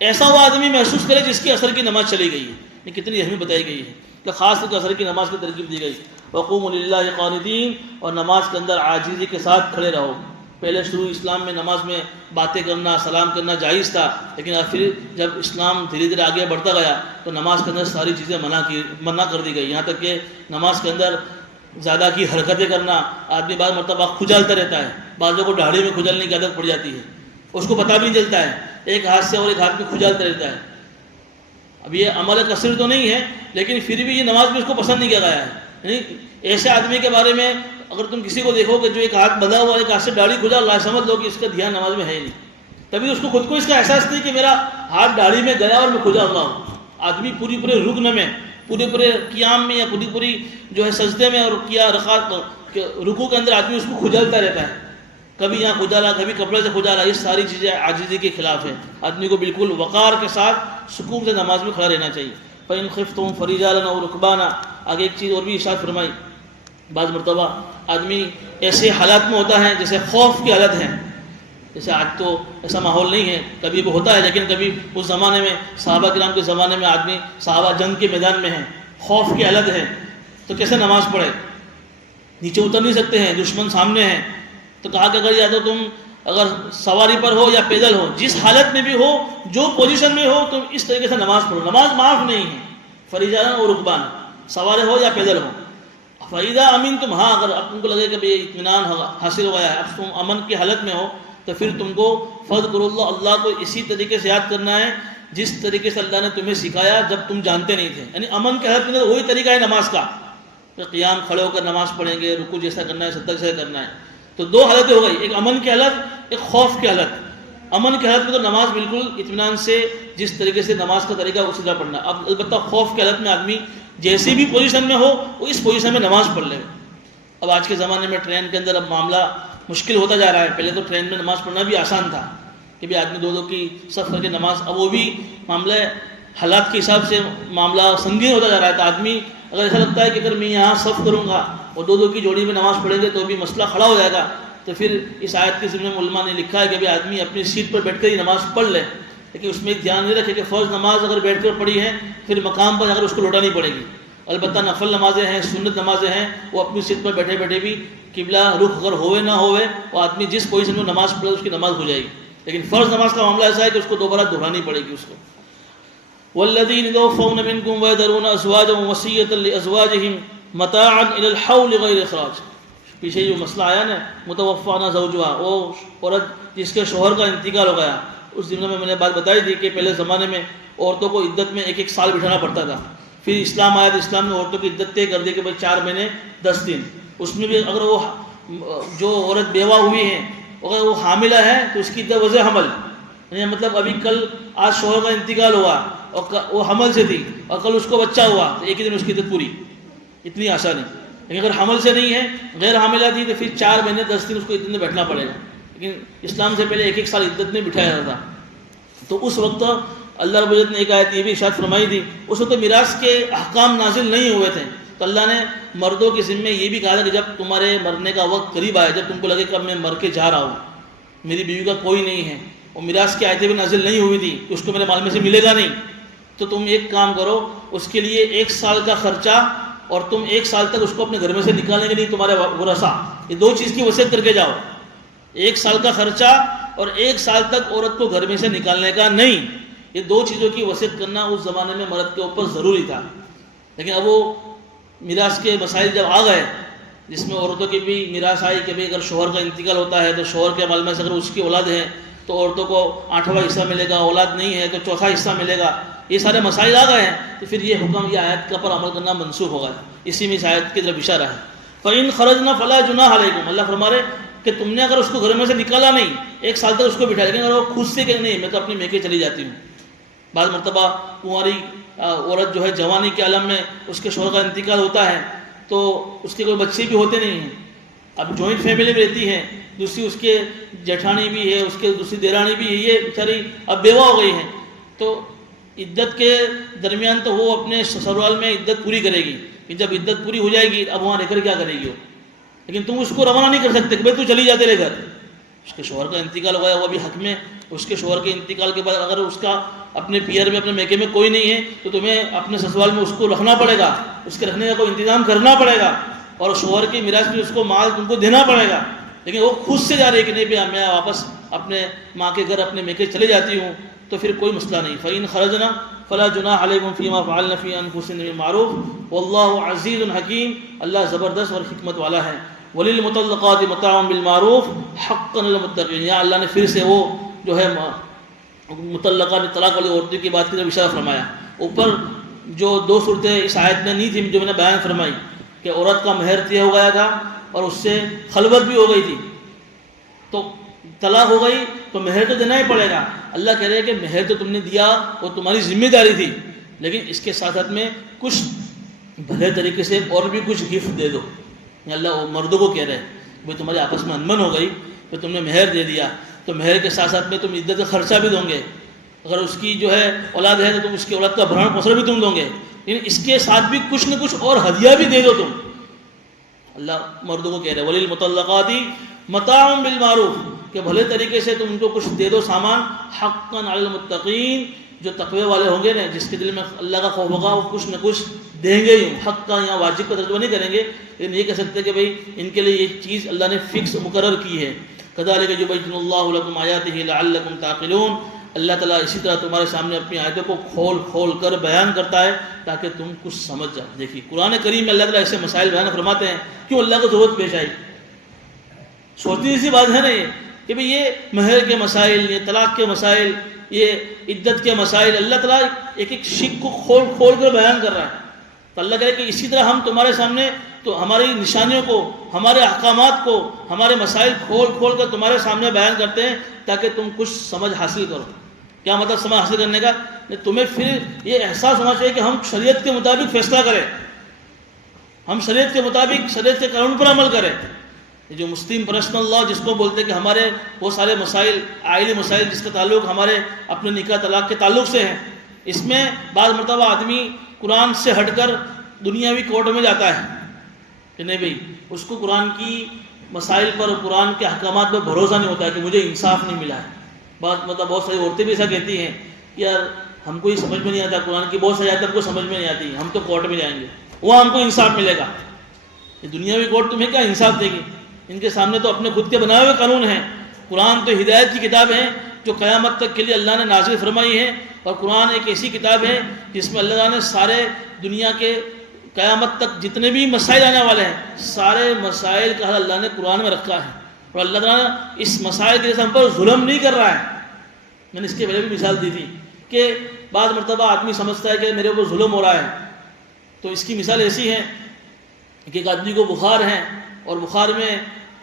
ایسا وہ آدمی محسوس کرے جس کی عصر کی نماز چلی گئی ہے۔ یہ کتنی اہمیت بتائی گئی ہے کہ خاص طور پر عصر کی نماز کی ترغیب دی گئی، وَقُومُوا لِلَّهِ قَانِتِينَ، اور نماز کے اندر عاجزی کے ساتھ کھڑے رہو۔ پہلے شروع اسلام میں نماز میں باتیں کرنا، سلام کرنا جائز تھا، لیکن پھر جب اسلام دھیرے دھیرے آگے بڑھتا گیا تو نماز کے اندر ساری چیزیں منع کر دی گئی، یہاں تک کہ نماز کے اندر زیادہ کی حرکتیں کرنا، آدمی بعض مرتبہ کھجالتا رہتا ہے، بعضوں کو داڑھی میں کھجالنے کی عادت پڑ جاتی ہے، اس کو پتہ بھی نہیں چلتا ہے، ایک ہاتھ سے اور ایک ہاتھ میں کھجالتا رہتا ہے۔ اب یہ عمل کثیر تو نہیں ہے، لیکن پھر بھی یہ نماز میں اس کو پسند نہیں کیا گیا ہے۔ یعنی ایسے آدمی کے بارے میں اگر تم کسی کو دیکھو کہ جو ایک ہاتھ بندھا ہوا ایک ہاتھ سے داڑھی کھجا، اللہ سمجھ لو کہ اس کا دھیان نماز میں ہے ہی نہیں، تبھی اس کو خود کو اس کا احساس نہیں کہ میرا ہاتھ داڑھی میں گیا اور میں کھجا ہوا ہوں۔ آدمی پورے رکن میں، پورے قیام میں یا پوری جو ہے سجدے میں اور کیا رکعت رکوع کے اندر آدمی اس کو کھجالتا رہتا ہے، کبھی یہاں کھجالا، کبھی کپڑے سے کھجالا، یہ ساری چیزیں عاجزی کے خلاف ہیں۔ آدمی کو بالکل وقار کے ساتھ سکون سے نماز میں کھڑا رہنا چاہیے۔ فَإِنْ خِفْتُمْ فَرِجَالًا أَوْ رُكْبَانًا، آگے ایک چیز اور بھی ارشاد فرمائی، بعض مرتبہ آدمی ایسے حالات میں ہوتا ہے جیسے خوف کی حالت ہے، جیسے آج تو ایسا ماحول نہیں ہے، کبھی وہ ہوتا ہے، لیکن کبھی اس زمانے میں صحابہ کرام کے زمانے میں آدمی صحابہ جنگ کے میدان میں ہیں، خوف کی حالت ہے، تو کیسے نماز پڑھے؟ نیچے اتر نہیں سکتے ہیں، دشمن سامنے ہیں، تو کہا کہ اگر یا تو تم اگر سواری پر ہو یا پیدل ہو، جس حالت میں بھی ہو، جو پوزیشن میں ہو، تم اس طریقے سے نماز پڑھو، نماز معاف نہیں ہے۔ فریجانا اور رکبان، سوارے ہو یا پیدل ہو۔ فَإِذَا أَمِنْتُمْ، ہاں اگر اب تم کو لگے کہ بھئی اطمینان حاصل ہو گیا ہے، اب تم امن کی حالت میں ہو، تو پھر تم کو فَاذْكُرُوا اللَّهَ، اللہ کو اسی طریقے سے یاد کرنا ہے جس طریقے سے اللہ نے تمہیں سکھایا جب تم جانتے نہیں تھے۔ یعنی امن کی حالت میں وہی طریقہ ہے نماز کا کہ قیام کھڑے ہو کر نماز پڑھیں گے، رکوع جیسا کرنا ہے، سجدہ جیسا کرنا ہے۔ تو دو حالتیں ہو گئی، ایک امن کی حالت، ایک خوف کی حالت۔ امن کی حالت میں تو نماز بالکل اطمینان سے جس طریقے سے نماز کا طریقہ اسی طرح پڑھنا۔ اب البتہ خوف کی حالت میں آدمی جیسی بھی پوزیشن میں ہو وہ اس پوزیشن میں نماز پڑھ لے۔ اب آج کے زمانے میں ٹرین کے اندر اب معاملہ مشکل ہوتا جا رہا ہے، پہلے تو ٹرین میں نماز پڑھنا بھی آسان تھا کہ بھی آدمی دو کی صف کر کے نماز، اب وہ بھی معاملہ حالات کے حساب سے معاملہ سنگین ہوتا جا رہا ہے۔ تو آدمی اگر ایسا لگتا ہے کہ اگر میں یہاں صف کروں گا اور دو کی جوڑی میں نماز پڑھیں گے تو بھی مسئلہ کھڑا ہو جائے گا، تو پھر اس آیت کے ضمن میں علماء نے لکھا ہے کہ بھی آدمی اپنی سیٹ پر بیٹھ کر ہی نماز پڑھ لے، لیکن اس میں دھیان نہیں رکھے کہ فرض نماز اگر بیٹھ کر پڑھی ہے پھر مقام پر اگر اس کو لوٹانی پڑے گی۔ البتہ نفل نمازیں ہیں، سنت نمازیں ہیں، وہ اپنی سیٹ پر بیٹھے بیٹھے بھی قبلہ رخ اگر ہوئے نہ ہوئے وہ آدمی جس پوزیشن میں نماز پڑھے اس کی نماز ہو جائے گی، لیکن فرض نماز کا معاملہ ایسا ہے کہ اس کو دوبارہ دہرانی پڑے گی اس کو۔ والذین یتوفون منکم ویذرون ازواجا وصیۃ لازواجہم متاعا الی الحول غیر اخراج، پیچھے جو مسئلہ آیا نا متوفانا زوجها، وہ عورت جس کے شوہر کا انتقال ہو گیا، اس دن میں نے بات بتائی تھی کہ پہلے زمانے میں عورتوں کو عدت میں ایک سال بٹھانا پڑتا تھا، پھر اسلام آیا تو اسلام نے عورتوں کی عدت طے کر دی کہ بھائی 4 مہینے 10 دن، اس میں بھی اگر وہ جو عورت بیوہ ہوئی ہے اگر وہ حاملہ ہے تو اس کی عدت وضع حمل، یعنی مطلب ابھی کل آج شوہر کا انتقال ہوا اور وہ حمل سے تھی اور کل اس کو بچہ ہوا تو ایک ہی دن اس کی عدت پوری، اتنی آسانی۔ لیکن اگر حمل سے نہیں ہے، غیر حاملہ تھی تو پھر 4 مہینے 10 دن اس کو عدت میں بیٹھنا پڑے گا، لیکن اسلام سے پہلے 1 سال عدت میں بٹھایا جاتا تھا۔ تو اس وقت اللہ رب العزت نے ایک آیت یہ بھی ارشاد فرمائی تھی، اس وقت میراث کے احکام نازل نہیں ہوئے تھے، تو اللہ نے مردوں کے ذمے یہ بھی کہا تھا کہ جب تمہارے مرنے کا وقت قریب آئے، جب تم کو لگے کہ اب میں مر کے جا رہا ہوں، میری بیوی کا کوئی نہیں ہے اور میراث کی آیتیں بھی نازل نہیں ہوئی تھی کہ اس کو میرے مال میں سے ملے گا نہیں، تو تم ایک کام کرو، اس کے لیے 1 سال کا خرچہ اور تم 1 سال تک اس کو اپنے گھر میں سے نکالیں گے نہیں تمہارے ورثہ، یہ 2 چیز کی وصیت کر کے جاؤ، 1 سال کا خرچہ اور 1 سال تک عورت کو گھر میں سے نکالنے کا نہیں، یہ 2 چیزوں کی وصیت کرنا اس زمانے میں مرد کے اوپر ضروری تھا۔ لیکن اب وہ میراث کے مسائل جب آ گئے جس میں عورتوں کی بھی میراث آئی کہ بھئی اگر شوہر کا انتقال ہوتا ہے تو شوہر کے مال میں سے اگر اس کی اولاد ہے تو عورتوں کو 8واں حصہ ملے گا، اولاد نہیں ہے تو 4تھا حصہ ملے گا، یہ سارے مسائل آ گئے ہیں، تو پھر یہ حکم یہ آیت کا پر عمل کرنا منسوخ ہوگا، اسی میں اس آیت کی طرف اشارہ ہے۔ فَإِنْ خَرَجْنَا فَلَا جُنَاحَ عَلَيْكُمْ، اللہ فرما رہے کہ تم نے اگر اس کو گھر میں سے نکالا نہیں 1 سال تک اس کو بٹھا، لیکن اگر وہ خود سے کہ نہیں میں تو اپنے میکے چلی جاتی ہوں. بعض مرتبہ کنواری عورت جو ہے جوانی کے عالم میں اس کے شوہر کا انتقال ہوتا ہے تو اس کے کوئی بچے بھی ہوتے نہیں ہیں، اب جوائنٹ فیملی میں رہتی ہے، دوسری اس کے جیٹھانی بھی ہے، اس کے دوسری دیرانی بھی ہے، یہ بیچاری اب بیوہ ہو گئی ہیں، تو عدت کے درمیان تو وہ اپنے سسرال میں عدت پوری کرے گی، کہ جب عدت پوری ہو جائے گی اب وہاں رہ کر کیا کرے گی وہ. لیکن تم اس کو روانہ نہیں کر سکتے کہ بھائی تو چلی جا تیرے گھر. اس کے شوہر کا انتقال ہو گیا، وہ بھی حق میں. اس کے شوہر کے انتقال کے بعد اگر اس کا اپنے پیئر میں اپنے میکے میں کوئی نہیں ہے تو تمہیں اپنے سسرال میں اس کو رکھنا پڑے گا، اس کے رکھنے کا کوئی انتظام کرنا پڑے گا، اور شوہر کی میراث میں اس کو مال تم کو دینا پڑے گا. لیکن وہ خود سے جا رہی ہے کہ نہیں بھائی میں واپس اپنے ماں کے گھر اپنے میکے چلے جاتی ہوں، تو پھر کوئی مسئلہ نہیں. فَإِنْ خَرَجْنَا فَلَا جُنَاحَ عَلَيْكُمْ فِي مَا فَعَلْنَ فِي أَنفُسِهِنَّ بِالْمَعْرُوفِ وَاللَّهُ عَزِيزٌ حَكِيمٌ. اللہ زبردست اور حکمت والا ہے. وَلِلْمُطَلَّقَاتِ مَتَاعٌ بِالْمَعْرُوفِ حَقًّا لِلْمُتَّقِينَ. یا اللہ نے پھر سے وہ جو ہے مطلقہ طلاق والی عورتوں کی بات کی طرف اشارہ فرمایا. اوپر جو 2 صورتیں اس آیت میں نہیں تھی جو میں نے بیان فرمائی کہ عورت کا مہر طے ہو گیا تھا اور اس سے خلوت بھی ہو گئی تھی تو طلاق ہو گئی تو مہر تو دینا ہی پڑے گا. اللہ کہہ رہے ہیں کہ مہر تو تم نے دیا وہ تمہاری ذمہ داری تھی، لیکن اس کے ساتھ ساتھ میں کچھ بھلے طریقے سے اور بھی کچھ گفٹ دے دو. اللہ مردوں کو کہہ رہے ہیں بھائی تمہاری آپس میں انبن ہو گئی تو تم نے مہر دے دیا تو مہر کے ساتھ ساتھ میں تم عدت کا خرچہ بھی دو گے. اگر اس کی جو ہے اولاد ہے تو تم اس کی اولاد کا بھران پوسن بھی تم دو گے، لیکن اس کے ساتھ بھی کچھ نہ کچھ اور ہدیہ بھی دے دو تم. اللہ مردوں کو کہہ رہے ہیں وَلِلْمُطَلَّقَاتِ مَتَاعٌ بِالْمَعْرُوفِ کہ بھلے طریقے سے تم ان کو کچھ دے دو سامان. حَقًّا عَلَى الْمُتَّقِينَ جو تقوی والے ہوں گے نا، جس کے دل میں اللہ کا خوف ہوگا، وہ کچھ نہ کچھ دیں گے ہی. حق کا یہاں واجب کا ترجمہ نہیں کریں گے، لیکن یہ کہہ سکتے کہ بھئی ان کے لیے یہ چیز اللہ نے فکس مقرر کی ہے. كَذَلِكَ يُبَيِّنُ اللَّهُ لَكُمْ آيَاتِهِ لَعَلَّكُمْ تَعْقِلُونَ. اللہ تعالیٰ اسی طرح تمہارے سامنے اپنی آیتوں کو کھول کھول کر بیان کرتا ہے تاکہ تم کچھ سمجھ جاؤ. دیکھیے قرآن کریم میں اللہ تعالیٰ ایسے مسائل بیان فرماتے ہیں، کیوں اللہ کو ضرورت پیش آئی؟ سوچنے سی بات ہے نا یہ کہ بھئی یہ مہر کے مسائل، یہ طلاق کے مسائل، یہ عدت کے مسائل اللہ تعالیٰ ایک ایک شک کو کھول کھول کر بیان کر رہا ہے. تو اللہ کہے کہ اسی طرح ہم تمہارے سامنے تو ہماری نشانیوں کو، ہمارے احکامات کو، ہمارے مسائل کھول کھول کر تمہارے سامنے بیان کرتے ہیں تاکہ تم کچھ سمجھ حاصل کرو. کیا مطلب سمجھ حاصل کرنے کا؟ تمہیں پھر یہ احساس ہونا چاہیے کہ ہم شریعت کے مطابق فیصلہ کریں، ہم شریعت کے مطابق شریعت کے قانون پر عمل کریں. یہ جو مسلم پرسنل لاء جس کو بولتے ہیں کہ ہمارے وہ سارے مسائل آئلی مسائل جس کا تعلق ہمارے اپنے نکاح طلاق کے تعلق سے ہیں، اس میں بعض مرتبہ آدمی قرآن سے ہٹ کر دنیاوی کورٹ میں جاتا ہے کہ نہیں بھئی اس کو قرآن کی مسائل پر، قرآن کے احکامات پر بھروسہ نہیں ہوتا ہے کہ مجھے انصاف نہیں ملا ہے. بہت ساری عورتیں بھی ایسا کہتی ہیں یار ہم کو یہ سمجھ میں نہیں آتا، قرآن کی بہت ساری آیتیں ہم کو سمجھ میں نہیں آتی، ہم تو کورٹ میں جائیں گے وہاں ہم کو انصاف ملے گا. یہ دنیاوی کورٹ تمہیں کیا انصاف دے گی؟ ان کے سامنے تو اپنے خود کے بنائے ہوئے قانون ہیں. قرآن تو ہدایت کی کتاب ہے جو قیامت تک کے لیے اللہ نے نازل فرمائی ہے، اور قرآن ایک ایسی کتاب ہے جس میں اللہ تعالیٰ نے سارے دنیا کے قیامت تک جتنے بھی مسائل آنے والے ہیں سارے مسائل کا حل اللہ نے قرآن میں رکھا ہے. اور اللہ تعالیٰ اس مسائل کے جیسے ہم پر ظلم نہیں کر رہا ہے. میں نے اس کے پہلے بھی مثال دی تھی کہ بعض مرتبہ آدمی سمجھتا ہے کہ میرے اوپر ظلم ہو رہا ہے، تو اس کی مثال ایسی ہے کہ ایک آدمی کو بخار ہے اور بخار میں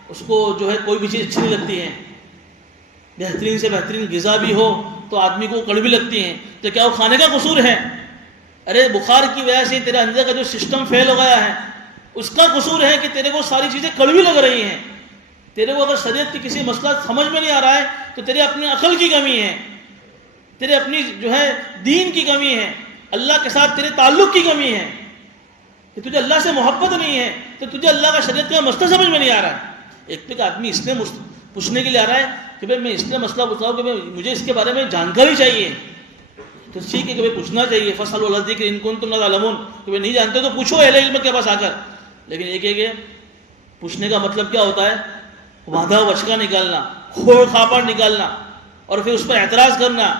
اس کو جو ہے کوئی بھی چیز اچھی نہیں لگتی ہے، بہترین سے بہترین غذا بھی ہو تو آدمی کو کڑوی لگتی ہیں، تو کیا وہ کھانے کا قصور ہے؟ ارے بخار کی وجہ سے تیرے اندر کا جو سسٹم فیل ہو گیا ہے اس کا قصور ہے کہ تیرے کو ساری چیزیں کڑوی لگ رہی ہیں. تیرے کو اگر شریعت کی کسی مسئلہ سمجھ میں نہیں آ رہا ہے تو تیرے اپنی عقل کی کمی ہے، تیرے اپنی جو ہے دین کی کمی ہے، اللہ کے ساتھ تیرے تعلق کی کمی ہے کہ تجھے اللہ سے محبت نہیں ہے تو تجھے اللہ کا شریعت کا مسئلہ سمجھ میں نہیں آ رہا ہے. ایک آدمی اس لیے پوچھنے کے لیے آ رہا ہے کہ بھائی میں اس لیے مسئلہ پوچھ رہا ہوں کہ مجھے اس کے بارے میں جانکاری چاہیے، تو ٹھیک ہے کہ بھائی پوچھنا چاہیے. فَاسْأَلُوا أَهْلَ الذِّكْرِ إِن كُنتُمْ لَا تَعْلَمُونَ کہ بھائی نہیں جانتے تو پوچھو اہل علم کے پاس آ کر. لیکن ایک ہے کہ پوچھنے کا مطلب کیا ہوتا ہے؟ وعدہ وچکا نکالنا، کھوڑ کھاپڑ نکالنا اور پھر اس پر اعتراض کرنا،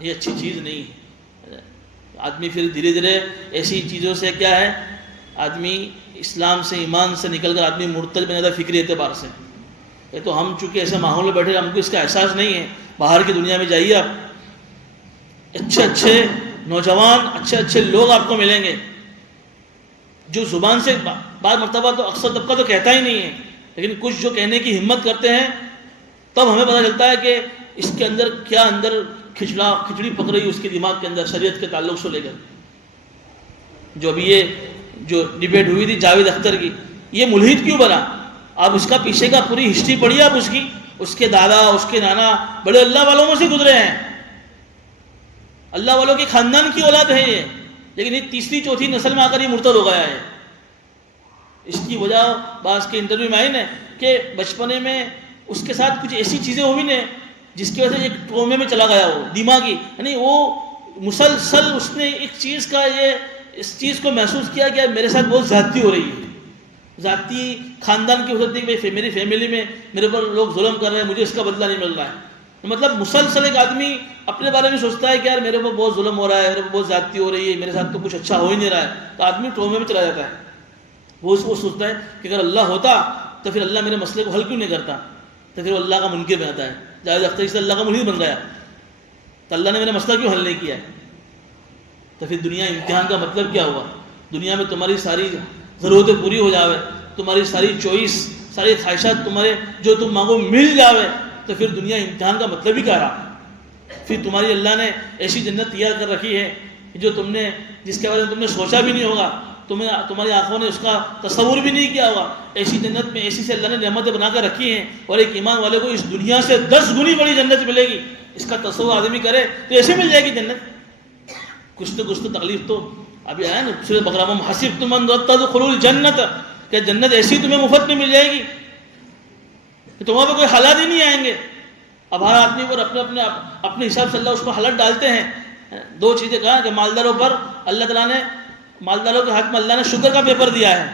یہ اچھی چیز نہیں ہے. آدمی پھر دھیرے دھیرے ایسی چیزوں سے کیا ہے، آدمی اسلام سے ایمان سے نکل کر آدمی مرتد بن جاتا ہے فکری اعتبار سے. یہ تو ہم چونکہ ایسے ماحول میں بیٹھے ہم کو اس کا احساس نہیں ہے. باہر کی دنیا میں جائیے آپ، اچھے اچھے نوجوان، اچھے اچھے لوگ آپ کو ملیں گے جو زبان سے بعض مرتبہ تو اکثر طبقہ تو کہتا ہی نہیں ہے لیکن کچھ جو کہنے کی ہمت کرتے ہیں تب ہمیں پتہ چلتا ہے کہ اس کے اندر کیا اندر کھچڑی پک رہی ہے اس کے دماغ کے اندر شریعت کے تعلق سے لے کر. جو ابھی یہ جو ڈبیٹ ہوئی تھی جاوید اختر کی، یہ ملحد کیوں بنا؟ آپ اس کا پیچھے کا پوری ہسٹری پڑھیے، آپ اس کے دادا اس کے نانا بڑے اللہ والوں میں سے گزرے ہیں، اللہ والوں کے خاندان کی اولاد ہے یہ، لیکن یہ تیسری چوتھی نسل میں آ کر یہ مرتد ہو گیا ہے. اس کی وجہ بعض کے انٹرویو میں آئی نا کہ بچپنے میں اس کے ساتھ کچھ ایسی چیزیں ہوئی نا جس کی وجہ سے ایک ٹرومے میں چلا گیا، وہ دماغی، یعنی وہ مسلسل اس نے اس چیز کو محسوس کیا کہ میرے ساتھ بہت زیادتی ہو رہی ہے. ذاتی خاندان کی وجہ سے کہ میری فیملی میں میرے پر لوگ ظلم کر رہے ہیں، مجھے اس کا بدلہ نہیں مل رہا ہے. مطلب مسلسل ایک آدمی اپنے بارے میں سوچتا ہے کہ یار میرے پر بہت ظلم ہو رہا ہے، میرے پر بہت زیادتی ہو رہی ہے، میرے ساتھ تو کچھ اچھا ہو ہی نہیں رہا ہے، تو آدمی ٹرومے میں چلا جاتا ہے. وہ سوچتا ہے کہ اگر اللہ ہوتا تو پھر اللہ میرے مسئلے کو حل کیوں نہیں کرتا، تو پھر وہ اللہ کا منکر بناتا ہے. جاوید اختر سے اللہ کا ملحد بن گیا، تو اللہ نے میرا مسئلہ کیوں حل نہیں کیا ہے؟ تو پھر دنیا امتحان کا مطلب کیا ہوا؟ دنیا میں تمہاری ساری ضرورتیں پوری ہو جاوے، تمہاری ساری چوائس، ساری خواہشات تمہارے جو تم مانگو مل جاوے، تو پھر دنیا امتحان کا مطلب ہی کیا رہا؟ پھر تمہاری اللہ نے ایسی جنت تیار کر رکھی ہے جو جس کے بارے میں تم نے سوچا بھی نہیں ہوگا، تمہاری آنکھوں نے اس کا تصور بھی نہیں کیا ہوگا. ایسی جنت میں ایسی سے اللہ نے نعمتیں بنا کر رکھی ہیں، اور ایک ایمان والے کو اس دنیا سے 10 گنی بڑی جنت ملے گی. اس کا تصور آدمی کرے تو ایسے مل جائے گی جنت. کچھ تو تکلیف تو ابھی آیا نا سورۃ بقرہ میں، حسبتم ان تدخلوا الجنت، کہ جنت ایسی تمہیں مفت میں مل جائے گی کہ تمہارے کوئی حالات ہی نہیں آئیں گے. اب ہر آدمی پر اپنے حساب سے اللہ اس کو حالت ڈالتے ہیں. 2 چیزیں کہا کہ مالداروں پر اللہ تعالیٰ نے، مالداروں کے ہاتھ میں اللہ نے شکر کا پیپر دیا ہے،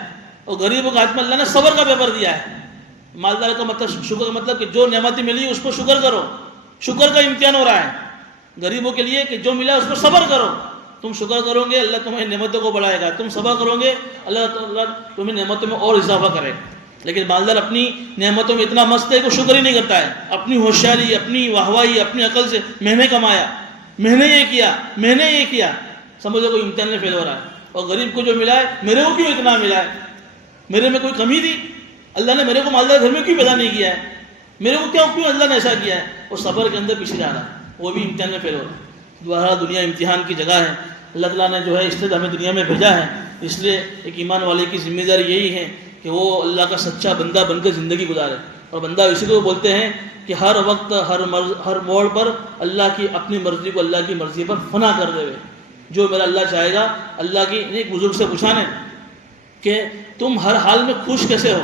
اور غریبوں کے ہاتھ میں اللہ نے صبر کا پیپر دیا ہے. مالداروں کا مطلب، شکر کا مطلب کہ جو نعمتیں ملی اس پر شکر کرو، شکر کا امتحان ہو رہا ہے. غریبوں کے لیے کہ جو ملا اس پر صبر کرو، تم شکر کرو گے اللہ تمہیں نعمتوں کو بڑھائے گا، تم صبر کرو گے اللہ تعالیٰ تمہیں نعمتوں میں اور اضافہ کرے. لیکن مالدار اپنی نعمتوں میں اتنا مست ہے کہ شکر ہی نہیں کرتا ہے. اپنی ہوشیاری، اپنی واہوائی، اپنی عقل سے میں نے کمایا، میں نے یہ کیا، سمجھو کوئی امتحان میں فیل ہو رہا ہے. اور غریب کو جو ملا ہے، میرے کو کیوں اتنا ملا ہے؟ میرے میں کوئی کمی تھی؟ اللہ نے میرے کو مالدار گھر میں کیوں پیدا نہیں کیا ہے؟ میرے کو کیوں اللہ نے ایسا کیا ہے؟ اور صبر کے اندر پیچھے جا رہا ہے، وہ بھی امتحان میں فیل ہو رہا ہے. دوبارہ دنیا امتحان کی جگہ ہے. اللہ تعالیٰ نے جو ہے اس لیے ہمیں دنیا میں بھیجا ہے. اس لیے ایک ایمان والے کی ذمہ داری یہی ہے کہ وہ اللہ کا سچا بندہ بن کر زندگی گزارے. اور بندہ اسی کو بولتے ہیں کہ ہر وقت ہر موڑ پر اللہ کی اپنی مرضی کو اللہ کی مرضی پر فنا کر دے. جو میرا اللہ چاہے گا. اللہ کی ایک بزرگ سے پوچھا نے کہ تم ہر حال میں خوش کیسے ہو؟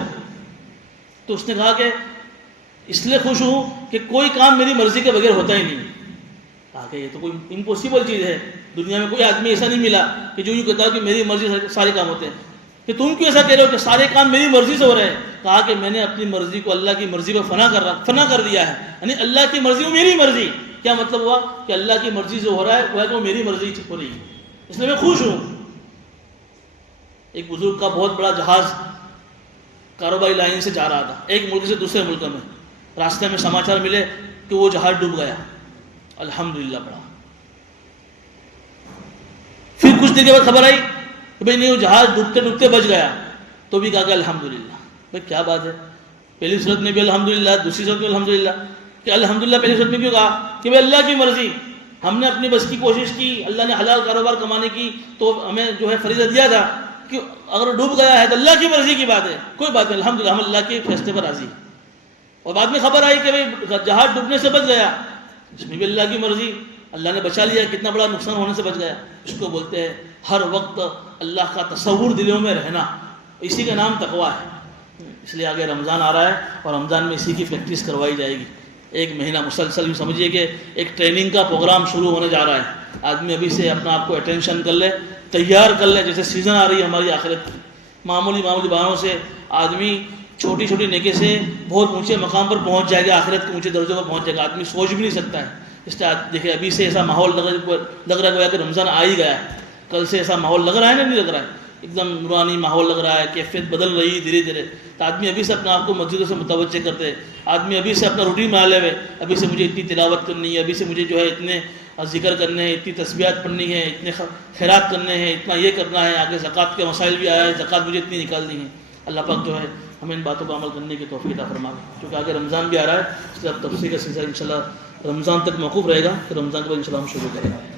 تو اس نے کہا کہ اس لیے خوش ہوں کہ کوئی کام میری مرضی کے بغیر ہوتا ہی نہیں. کہا کہ یہ تو کوئی امپوسیبل چیز ہے، دنیا میں کوئی آدمی ایسا نہیں ملا کہ جو یوں کہتا ہے کہ میری مرضی سے سارے کام ہوتے ہیں. کہ تم کیوں ایسا کہہ رہے ہو کہ سارے کام میری مرضی سے ہو رہے ہیں؟ کہا کہ میں نے اپنی مرضی کو اللہ کی مرضی پر فنا کر دیا ہے. یعنی اللہ کی مرضی وہ میری مرضی. کیا مطلب ہوا؟ کہ اللہ کی مرضی جو ہو رہا ہے وہ ہے کہ وہ میری مرضی ہو رہی ہے، اس لیے میں خوش ہوں. ایک بزرگ کا بہت بڑا جہاز کاروباری لائن سے جا رہا تھا ایک ملک سے دوسرے ملک میں. راستے میں سماچار ملے کہ وہ جہاز ڈوب گیا. الحمدللہ پڑھا. پھر کچھ دیر کے بعد خبر آئی کہ بھائی نہیں، وہ جہاز ڈوبتے ڈوبتے بچ گیا. تو بھی کہا کہ الحمدللہ. بھائی کیا بات ہے، پہلی صورت میں بھی الحمدللہ، دوسری صورت میں الحمدللہ. کہ الحمدللہ پہلی صورت میں کیوں کہا؟ کہ بھائی اللہ کی مرضی، ہم نے اپنی بس کی کوشش کی، اللہ نے حلال کاروبار کمانے کی تو ہمیں جو ہے فریضہ دیا تھا کہ اگر ڈوب گیا ہے تو اللہ کی مرضی کی بات ہے، کوئی بات نہیں، الحمدللہ ہم اللہ کے فیصلے پر راضی. اور بعد میں خبر آئی کہ بھائی جہاز ڈوبنے سے بچ گیا، اس میں بھی اللہ کی مرضی، اللہ نے بچا لیا، کتنا بڑا نقصان ہونے سے بچ گیا. اس کو بولتے ہیں ہر وقت اللہ کا تصور دلوں میں رہنا، اسی کا نام تقویٰ ہے. اس لیے آگے رمضان آ رہا ہے اور رمضان میں اسی کی پریکٹس کروائی جائے گی. 1 مہینہ مسلسل یوں سمجھیے کہ ایک ٹریننگ کا پروگرام شروع ہونے جا رہا ہے. آدمی ابھی سے اپنا آپ کو اٹینشن کر لے، تیار کر لے. جیسے سیزن آ رہی ہے ہماری آخرت کی، معمولی باتوں سے آدمی چھوٹی چھوٹی نیکی سے بہت اونچے مقام پر پہنچ جائے گا، آخرت کے اونچے درجوں پر پہنچ جائے گا. آدمی سوچ بھی نہیں سکتا ہے. اس لیے دیکھیں ابھی سے ایسا ماحول لگ رہا ہے کہ رمضان آ ہی گیا ہے. کل سے ایسا ماحول لگ رہا ہے نا، نہیں لگ رہا ہے؟ ایک دم نورانی ماحول لگ رہا ہے، کیفیت بدل رہی ہے دھیرے دھیرے. تو آدمی ابھی سے اپنے آپ کو مسجدوں سے متوجہ کرتے ہیں. آدمی ابھی سے اپنا روٹین بنا لے ہوئے، ابھی سے مجھے اتنی تلاوت کرنی ہے، ابھی سے مجھے جو ہے اتنے ذکر کرنے ہیں، اتنی تسبیحات پڑھنی ہے، اتنے خیرات کرنے ہیں، اتنا یہ کرنا ہے. آگے زکوٰۃ کے مسائل بھی آیا ہے، زکوٰۃ مجھے اتنی نکالنی ہے. اللہ پاک جو ہے ہمیں ان باتوں پر عمل کرنے کی توفیق عطا فرمائے. کیونکہ آگے رمضان بھی آ رہا ہے، اس لیے اب تفسیر کا سلسلہ انشاءاللہ رمضان تک موقوف رہے گا، پھر رمضان کے بعد انشاءاللہ ہم شروع کریں گے.